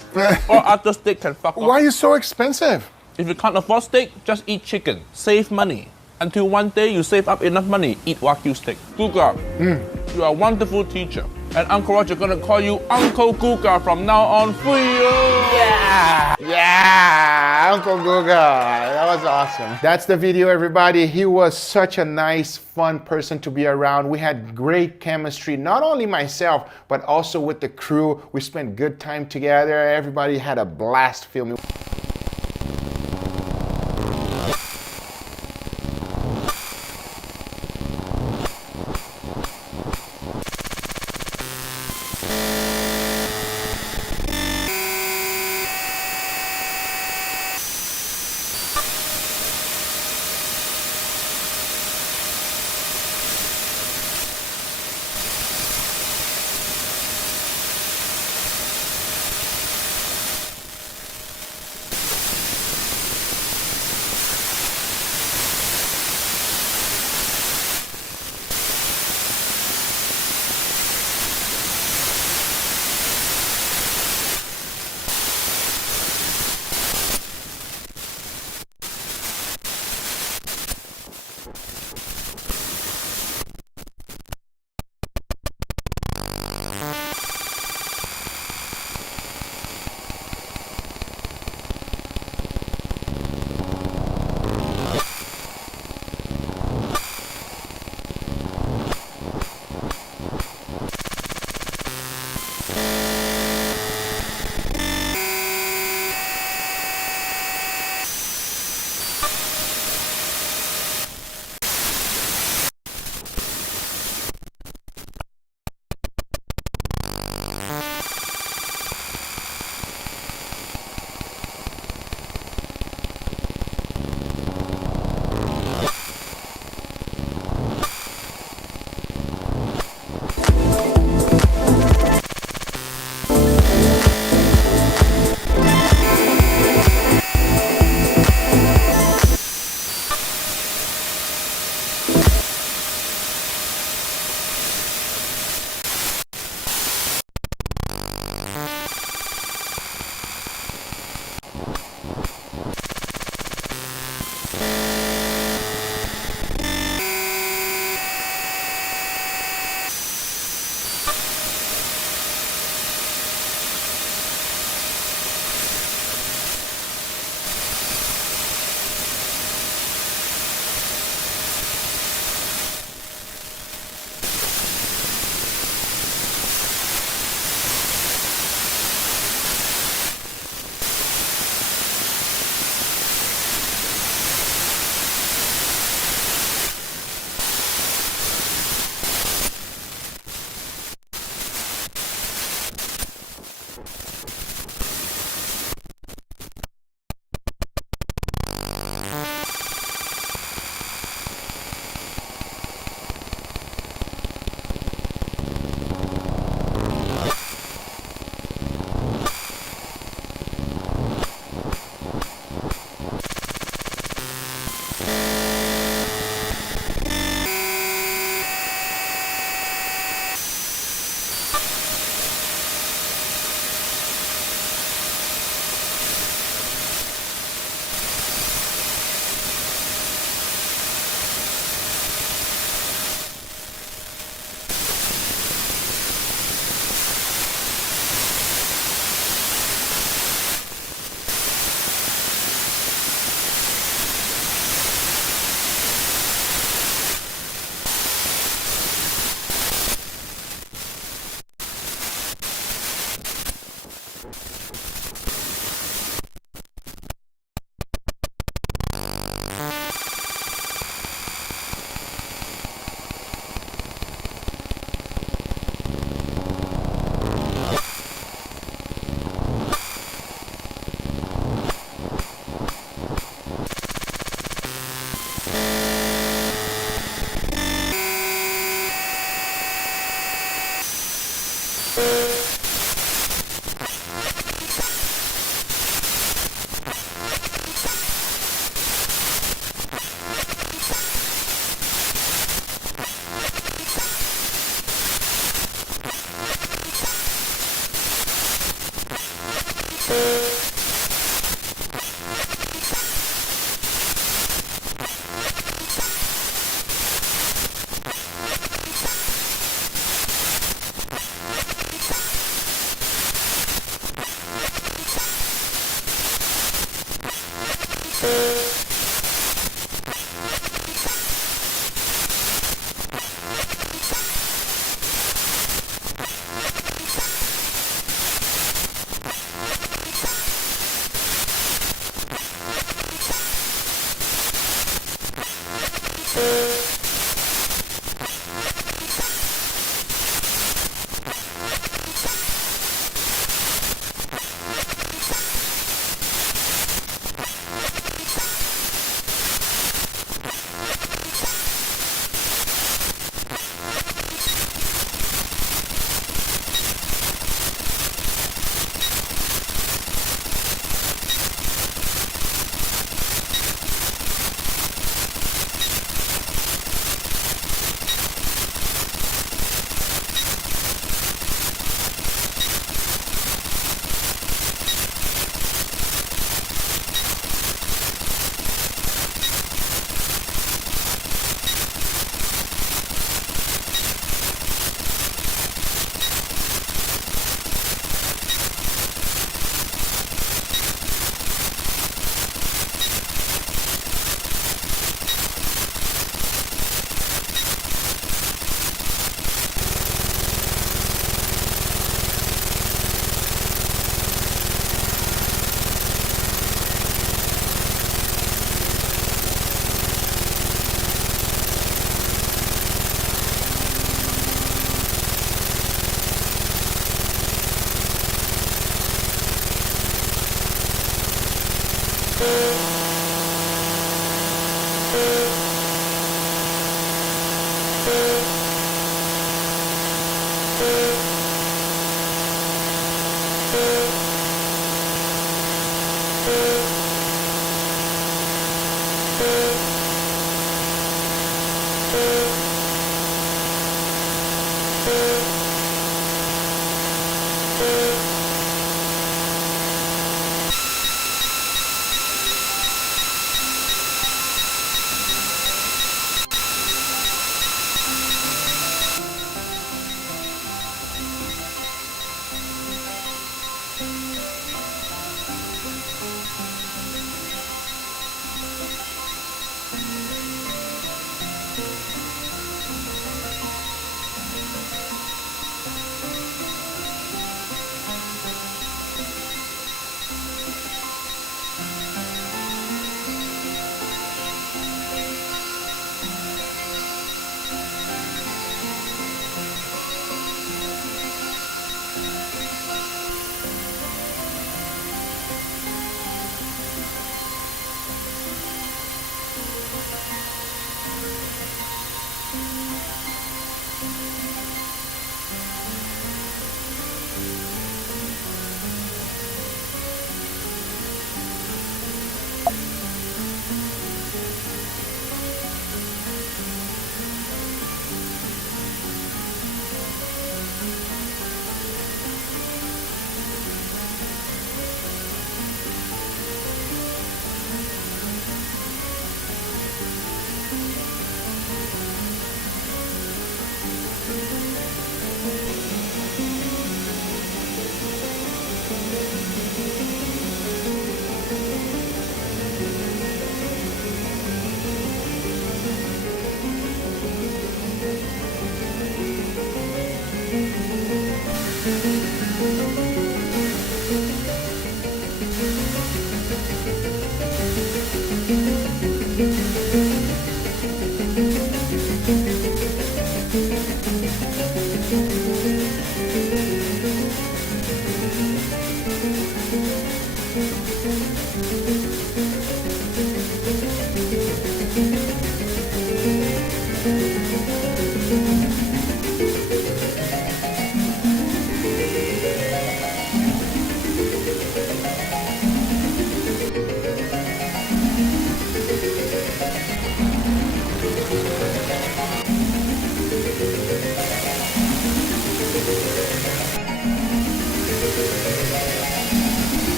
or other steak can fuck off. Why are you so expensive? If you can't afford steak, just eat chicken. Save money. Until one day you save up enough money, eat Wagyu steak. Guga, you are a wonderful teacher. And Uncle Roger gonna call you Uncle Guga from now on. Yeah! Yeah! Uncle Guga. That was awesome. That's the video, everybody. He was such a nice, fun person to be around. We had great chemistry, not only myself, but also with the crew. We spent good time together. Everybody had a blast filming.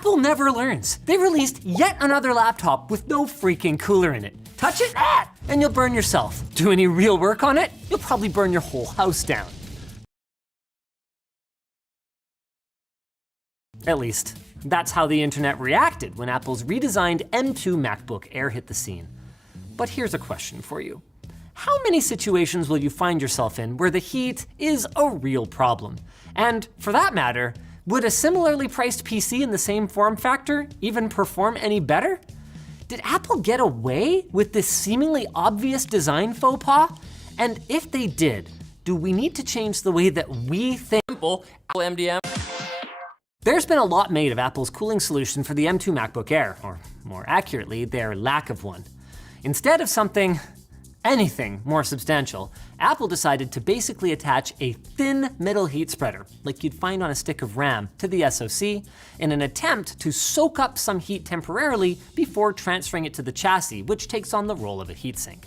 Apple never learns. They released yet another laptop with no freaking cooler in it. Touch it, and you'll burn yourself. Do any real work on it, you'll probably burn your whole house down. At least, that's how the internet reacted when Apple's redesigned M2 MacBook Air hit the scene. But here's a question for you. How many situations will you find yourself in where the heat is a real problem? And for that matter, would a similarly priced PC in the same form factor even perform any better? Did Apple get away with this seemingly obvious design faux pas? And if they did, do we need to change the way that we think? Apple MDM. There's been a lot made of Apple's cooling solution for the M2 MacBook Air, or more accurately, their lack of one. Instead of anything more substantial, Apple decided to basically attach a thin metal heat spreader, like you'd find on a stick of RAM, to the SoC in an attempt to soak up some heat temporarily before transferring it to the chassis, which takes on the role of a heatsink.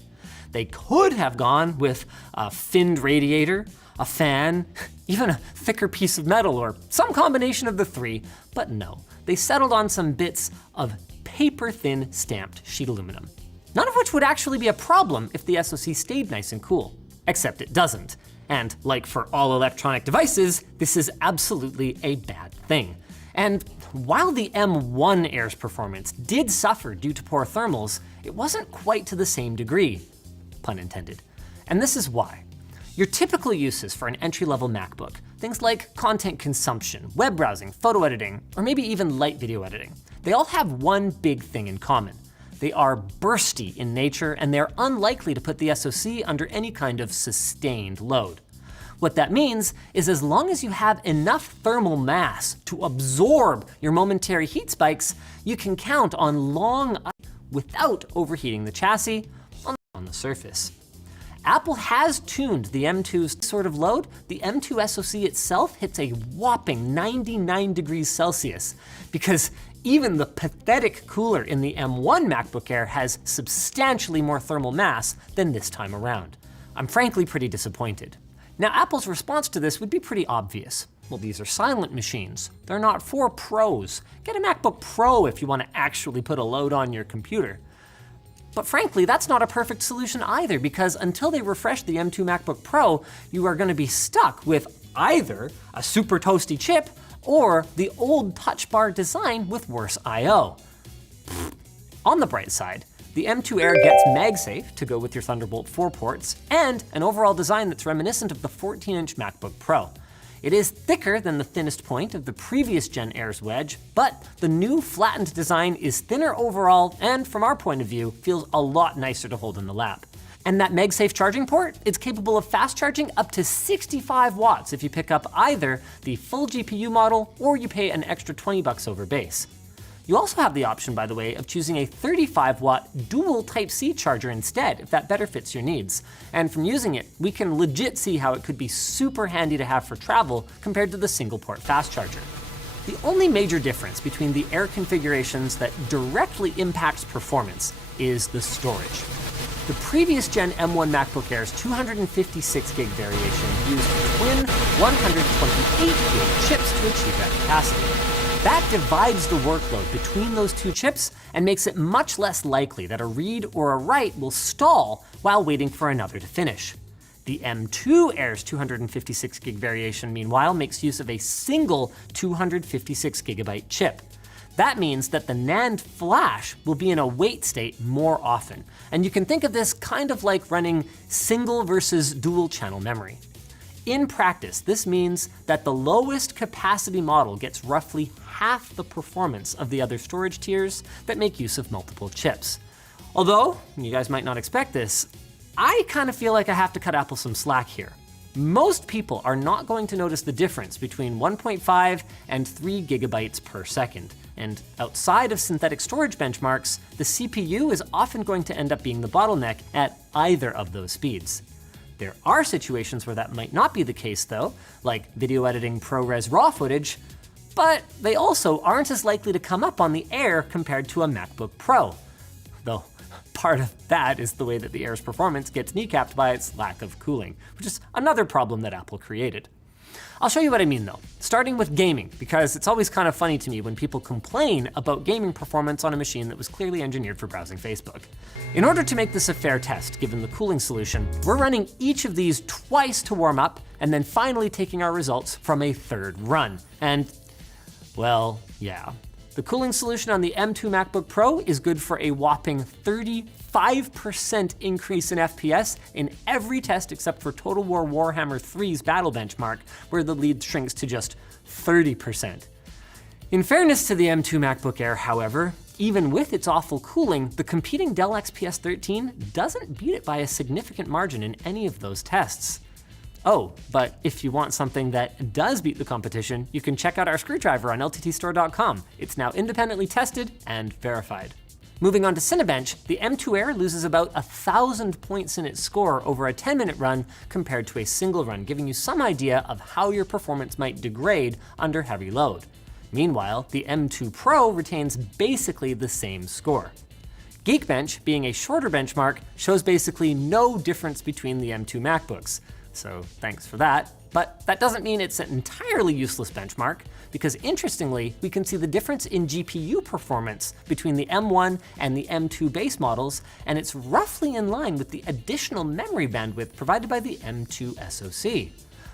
They could have gone with a finned radiator, a fan, even a thicker piece of metal, or some combination of the three, but no, they settled on some bits of paper-thin stamped sheet aluminum. None of which would actually be a problem if the SoC stayed nice and cool, except it doesn't. And like for all electronic devices, this is absolutely a bad thing. And while the M1 Air's performance did suffer due to poor thermals, it wasn't quite to the same degree, pun intended. And this is why. Your typical uses for an entry-level MacBook, things like content consumption, web browsing, photo editing, or maybe even light video editing, they all have one big thing in common. They are bursty in nature, and they're unlikely to put the SoC under any kind of sustained load. What that means is as long as you have enough thermal mass to absorb your momentary heat spikes, you can count on long without overheating the chassis on the surface. Apple has tuned the M2's sort of load. The M2 SoC itself hits a whopping 99 degrees Celsius because even the pathetic cooler in the M1 MacBook Air has substantially more thermal mass than this time around. I'm frankly pretty disappointed. Now, Apple's response to this would be pretty obvious. Well, these are silent machines. They're not for pros. Get a MacBook Pro if you want to actually put a load on your computer. But frankly, that's not a perfect solution either, because until they refresh the M2 MacBook Pro, you are going to be stuck with either a super toasty chip or the old touch bar design with worse I/O. On the bright side, the M2 Air gets MagSafe to go with your Thunderbolt 4 ports and an overall design that's reminiscent of the 14-inch MacBook Pro. It is thicker than the thinnest point of the previous Gen Air's wedge, but the new flattened design is thinner overall and, from our point of view, feels a lot nicer to hold in the lap. And that MagSafe charging port, it's capable of fast charging up to 65 watts if you pick up either the full GPU model or you pay an extra $20 over base. You also have the option, by the way, of choosing a 35-watt dual Type-C charger instead, if that better fits your needs. And from using it, we can legit see how it could be super handy to have for travel compared to the single-port fast charger. The only major difference between the Air configurations that directly impacts performance is the storage. The previous Gen M1 MacBook Air's 256 gig variation used twin 128 gig chips to achieve that capacity. That divides the workload between those two chips and makes it much less likely that a read or a write will stall while waiting for another to finish. The M2 Air's 256 gig variation, meanwhile, makes use of a single 256 gigabyte chip. That means that the NAND flash will be in a wait state more often, and you can think of this kind of like running single versus dual channel memory. In practice, this means that the lowest capacity model gets roughly half the performance of the other storage tiers that make use of multiple chips. Although, you guys might not expect this, I kind of feel like I have to cut Apple some slack here. Most people are not going to notice the difference between 1.5 and 3 gigabytes per second. And outside of synthetic storage benchmarks, the CPU is often going to end up being the bottleneck at either of those speeds. There are situations where that might not be the case though, like video editing ProRes RAW footage, but they also aren't as likely to come up on the Air compared to a MacBook Pro. Though part of that is the way that the Air's performance gets kneecapped by its lack of cooling, which is another problem that Apple created. I'll show you what I mean though, starting with gaming, because it's always kind of funny to me when people complain about gaming performance on a machine that was clearly engineered for browsing Facebook. In order to make this a fair test, given the cooling solution, we're running each of these twice to warm up, and then finally taking our results from a third run. And, well, yeah. The cooling solution on the M2 MacBook Pro is good for a whopping 35% increase in FPS in every test except for Total War Warhammer 3's battle benchmark, where the lead shrinks to just 30%. In fairness to the M2 MacBook Air, however, even with its awful cooling, the competing Dell XPS 13 doesn't beat it by a significant margin in any of those tests. Oh, but if you want something that does beat the competition, you can check out our screwdriver on lttstore.com. It's now independently tested and verified. Moving on to Cinebench, the M2 Air loses about 1,000 points in its score over a 10-minute run compared to a single run, giving you some idea of how your performance might degrade under heavy load. Meanwhile, the M2 Pro retains basically the same score. Geekbench, being a shorter benchmark, shows basically no difference between the M2 MacBooks. So thanks for that. But that doesn't mean it's an entirely useless benchmark, because interestingly, we can see the difference in GPU performance between the M1 and the M2 base models, and it's roughly in line with the additional memory bandwidth provided by the M2 SoC.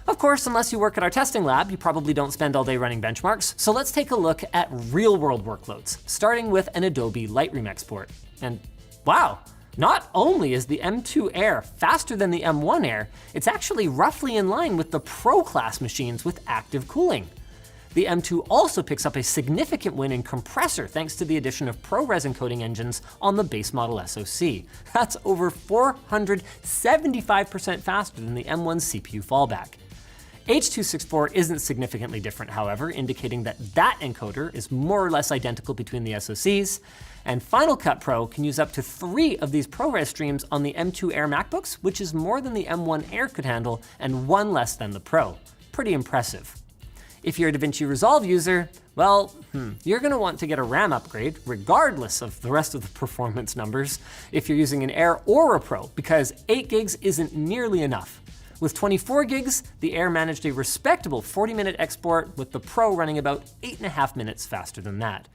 Of course, unless you work at our testing lab, you probably don't spend all day running benchmarks, so let's take a look at real-world workloads, starting with an Adobe Lightroom export. And wow! Not only is the M2 Air faster than the M1 Air, it's actually roughly in line with the Pro class machines with active cooling. The M2 also picks up a significant win in compressor thanks to the addition of ProRes encoding engines on the base model SoC. That's over 475% faster than the M1's CPU fallback. H.264 isn't significantly different, however, indicating that encoder is more or less identical between the SoCs, and Final Cut Pro can use up to 3 of these ProRes streams on the M2 Air MacBooks, which is more than the M1 Air could handle and 1 less than the Pro. Pretty impressive. If you're a DaVinci Resolve user, well, you're going to want to get a RAM upgrade, regardless of the rest of the performance numbers, if you're using an Air or a Pro, because 8 gigs isn't nearly enough. With 24 gigs, the Air managed a respectable 40-minute export, with the Pro running about 8.5 minutes faster than that.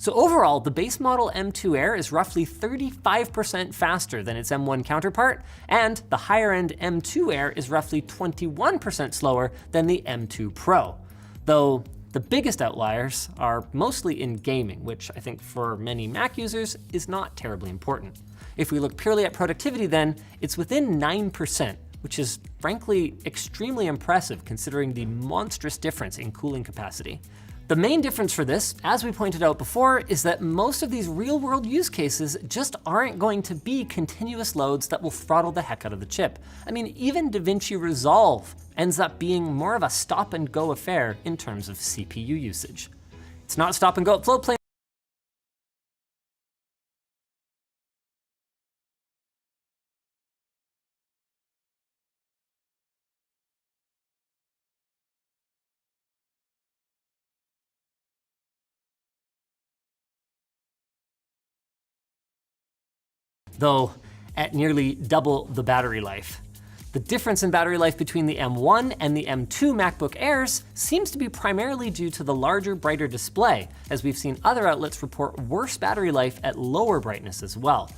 So overall, the base model M2 Air is roughly 35% faster than its M1 counterpart, and the higher-end M2 Air is roughly 21% slower than the M2 Pro. Though the biggest outliers are mostly in gaming, which I think for many Mac users is not terribly important. If we look purely at productivity then, it's within 9%, which is frankly extremely impressive considering the monstrous difference in cooling capacity. The main difference for this, as we pointed out before, is that most of these real-world use cases just aren't going to be continuous loads that will throttle the heck out of the chip. I mean, even DaVinci Resolve ends up being more of a stop-and-go affair in terms of CPU usage. It's not stop-and-go at Floatplane. Though at nearly double the battery life. The difference in battery life between the M1 and the M2 MacBook Airs seems to be primarily due to the larger, brighter display, as we've seen other outlets report worse battery life at lower brightness as well.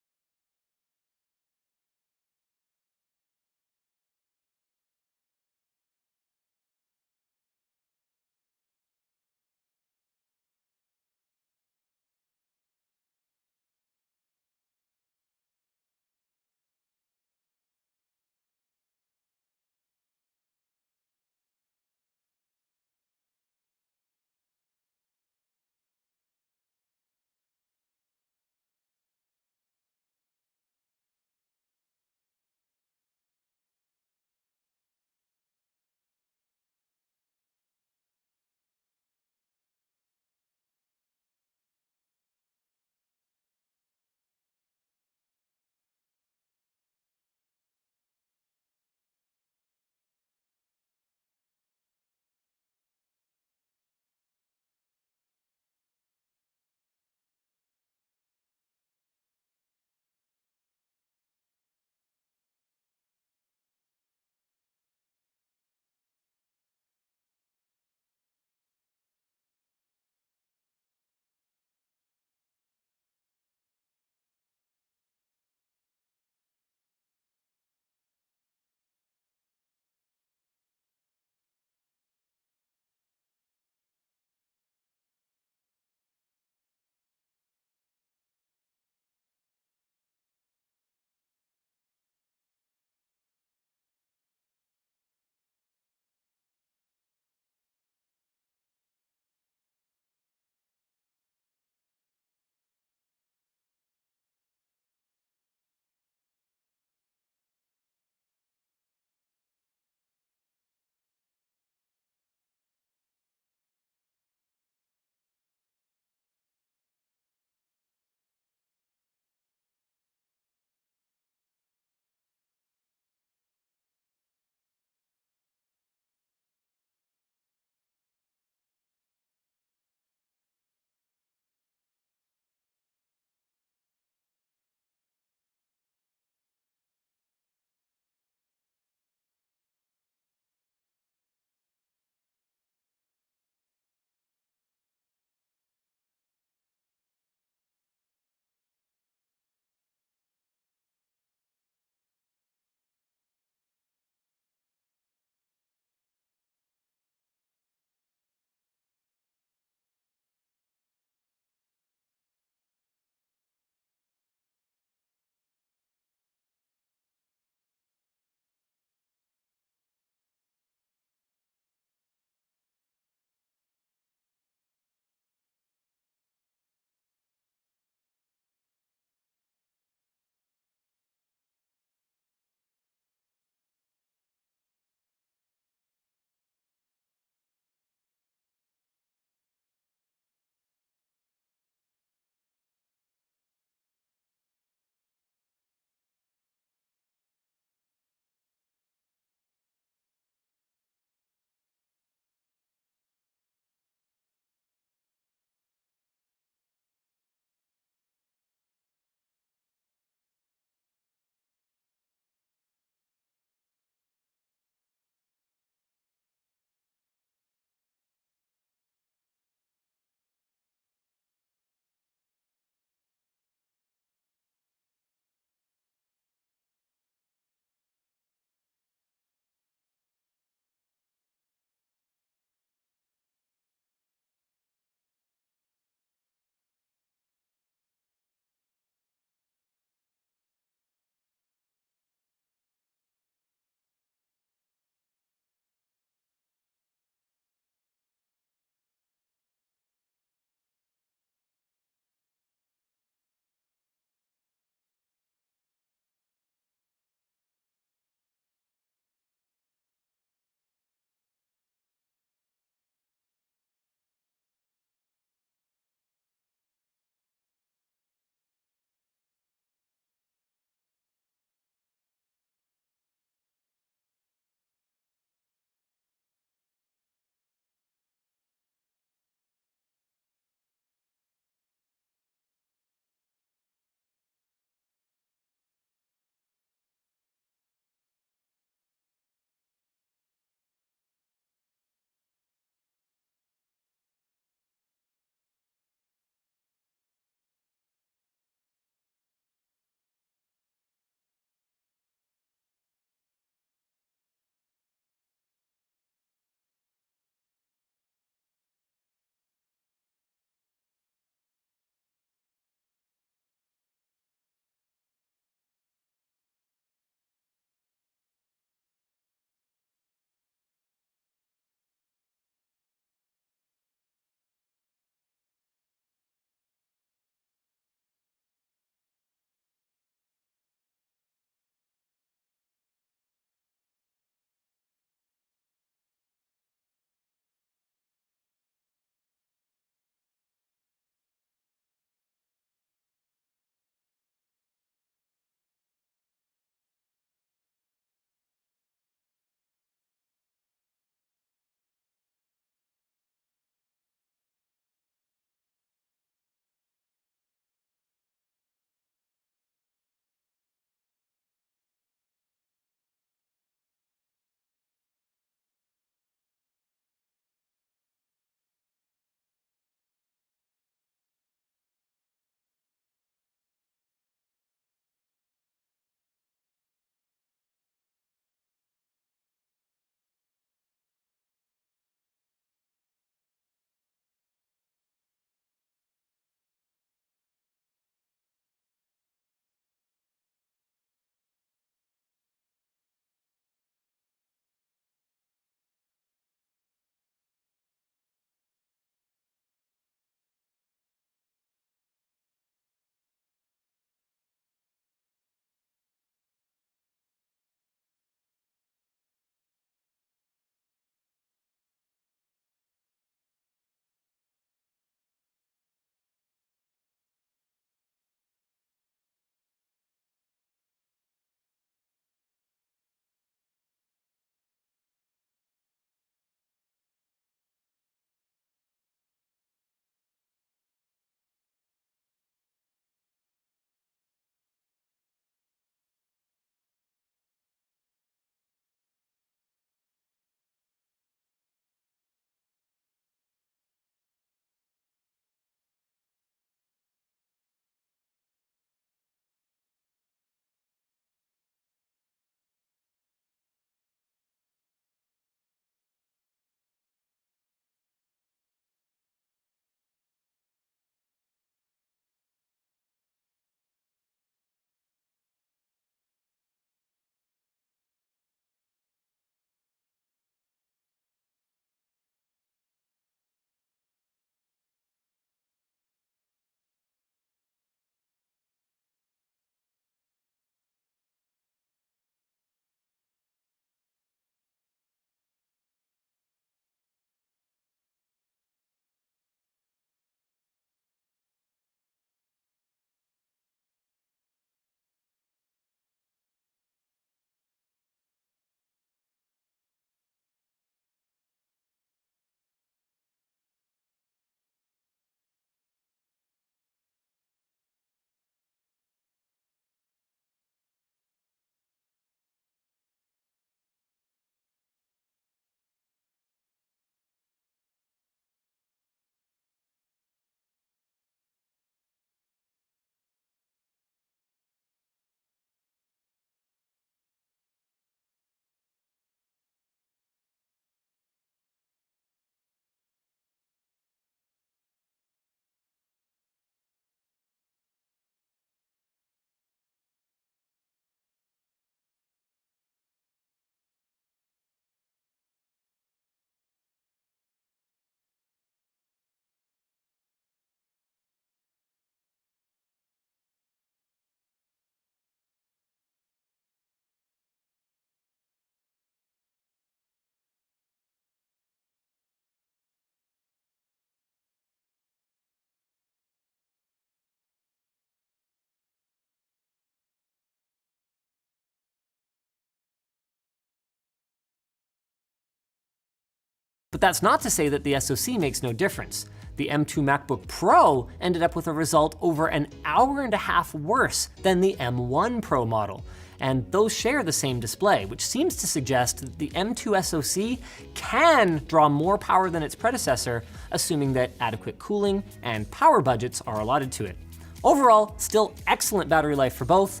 But that's not to say that the SoC makes no difference. The M2 MacBook Pro ended up with a result over an hour and a half worse than the M1 Pro model. And those share the same display, which seems to suggest that the M2 SoC can draw more power than its predecessor, assuming that adequate cooling and power budgets are allotted to it. Overall, still excellent battery life for both,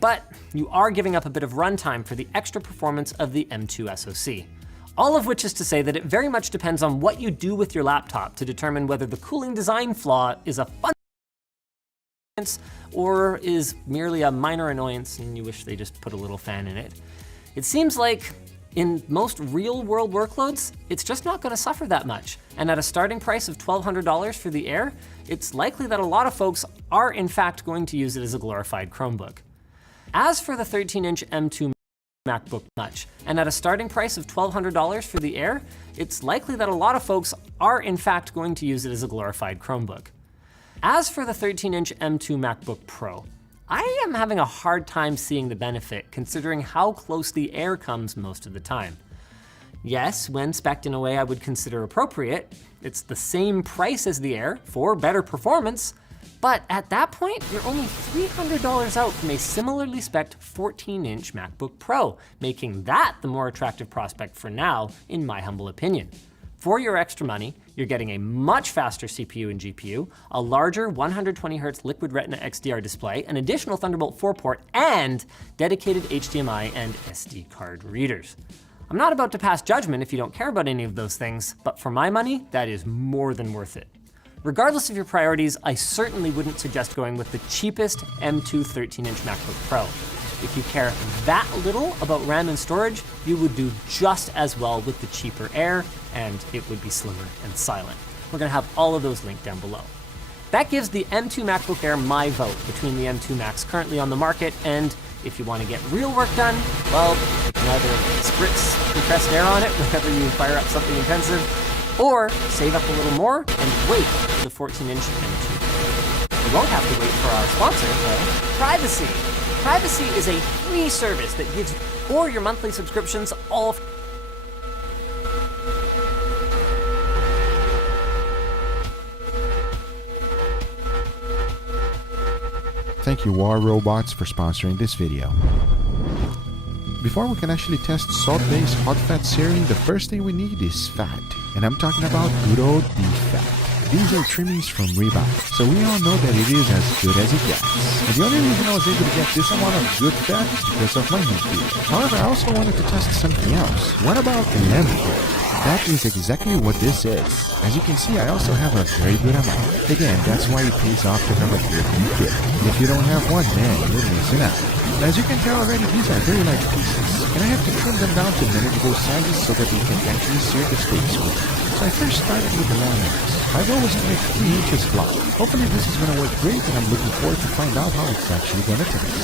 but you are giving up a bit of runtime for the extra performance of the M2 SoC. All of which is to say that it very much depends on what you do with your laptop to determine whether the cooling design flaw is a fun or is merely a minor annoyance and you wish they just put a little fan in it. It seems like in most real-world workloads, it's just not going to suffer that much. And at a starting price of $1,200 for the Air, it's likely that a lot of folks are in fact going to use it as a glorified Chromebook. As for the 13-inch M2 MacBook Notch, and at a starting price of $1,200 for the Air, it's likely that a lot of folks are in fact going to use it as a glorified Chromebook. As for the 13-inch M2 MacBook Pro, I am having a hard time seeing the benefit considering how close the Air comes most of the time. Yes, when spec'd in a way I would consider appropriate, it's the same price as the Air for better performance, but at that point, you're only $300 out from a similarly spec'd 14-inch MacBook Pro, making that the more attractive prospect for now, in my humble opinion. For your extra money, you're getting a much faster CPU and GPU, a larger 120Hz Liquid Retina XDR display, an additional Thunderbolt 4 port, and dedicated HDMI and SD card readers. I'm not about to pass judgment if you don't care about any of those things, but for my money, that is more than worth it. Regardless of your priorities, I certainly wouldn't suggest going with the cheapest M2 13-inch MacBook Pro. If you care that little about RAM and storage, you would do just as well with the cheaper Air, and it would be slimmer and silent. We're gonna have all of those linked down below. That gives the M2 MacBook Air my vote between the M2 Macs currently on the market, and if you want to get real work done, well, you can either spritz compressed air on it whenever you fire up something intensive, or save up a little more and wait for the 14-inch M2. You won't have to wait for our sponsor, though, Privacy. Privacy is a free service that gives you or your monthly subscriptions all. Thank you War Robots for sponsoring this video. Before we can actually test salt-based hot fat searing, the first thing we need is fat. And I'm talking about good old beef fat. These are trimmings from Reebok, so we all know that it is as good as it gets. And the only reason I was able to get this amount of good fat is because of my meat deal. However, I also wanted to test something else. What about lamb curd? That is exactly what this is. As you can see, I also have a very good amount. Again, that's why it pays off to have a good beef dip. If you don't have one, man, you're missing out. As you can tell already, these are very light pieces, and I have to trim them down to manageable sizes so that we can actually sear the steaks with. So I first started with the lamb legs. My goal was to make 3 inches long. Hopefully this is going to work great, and I'm looking forward to find out how it's actually going to taste.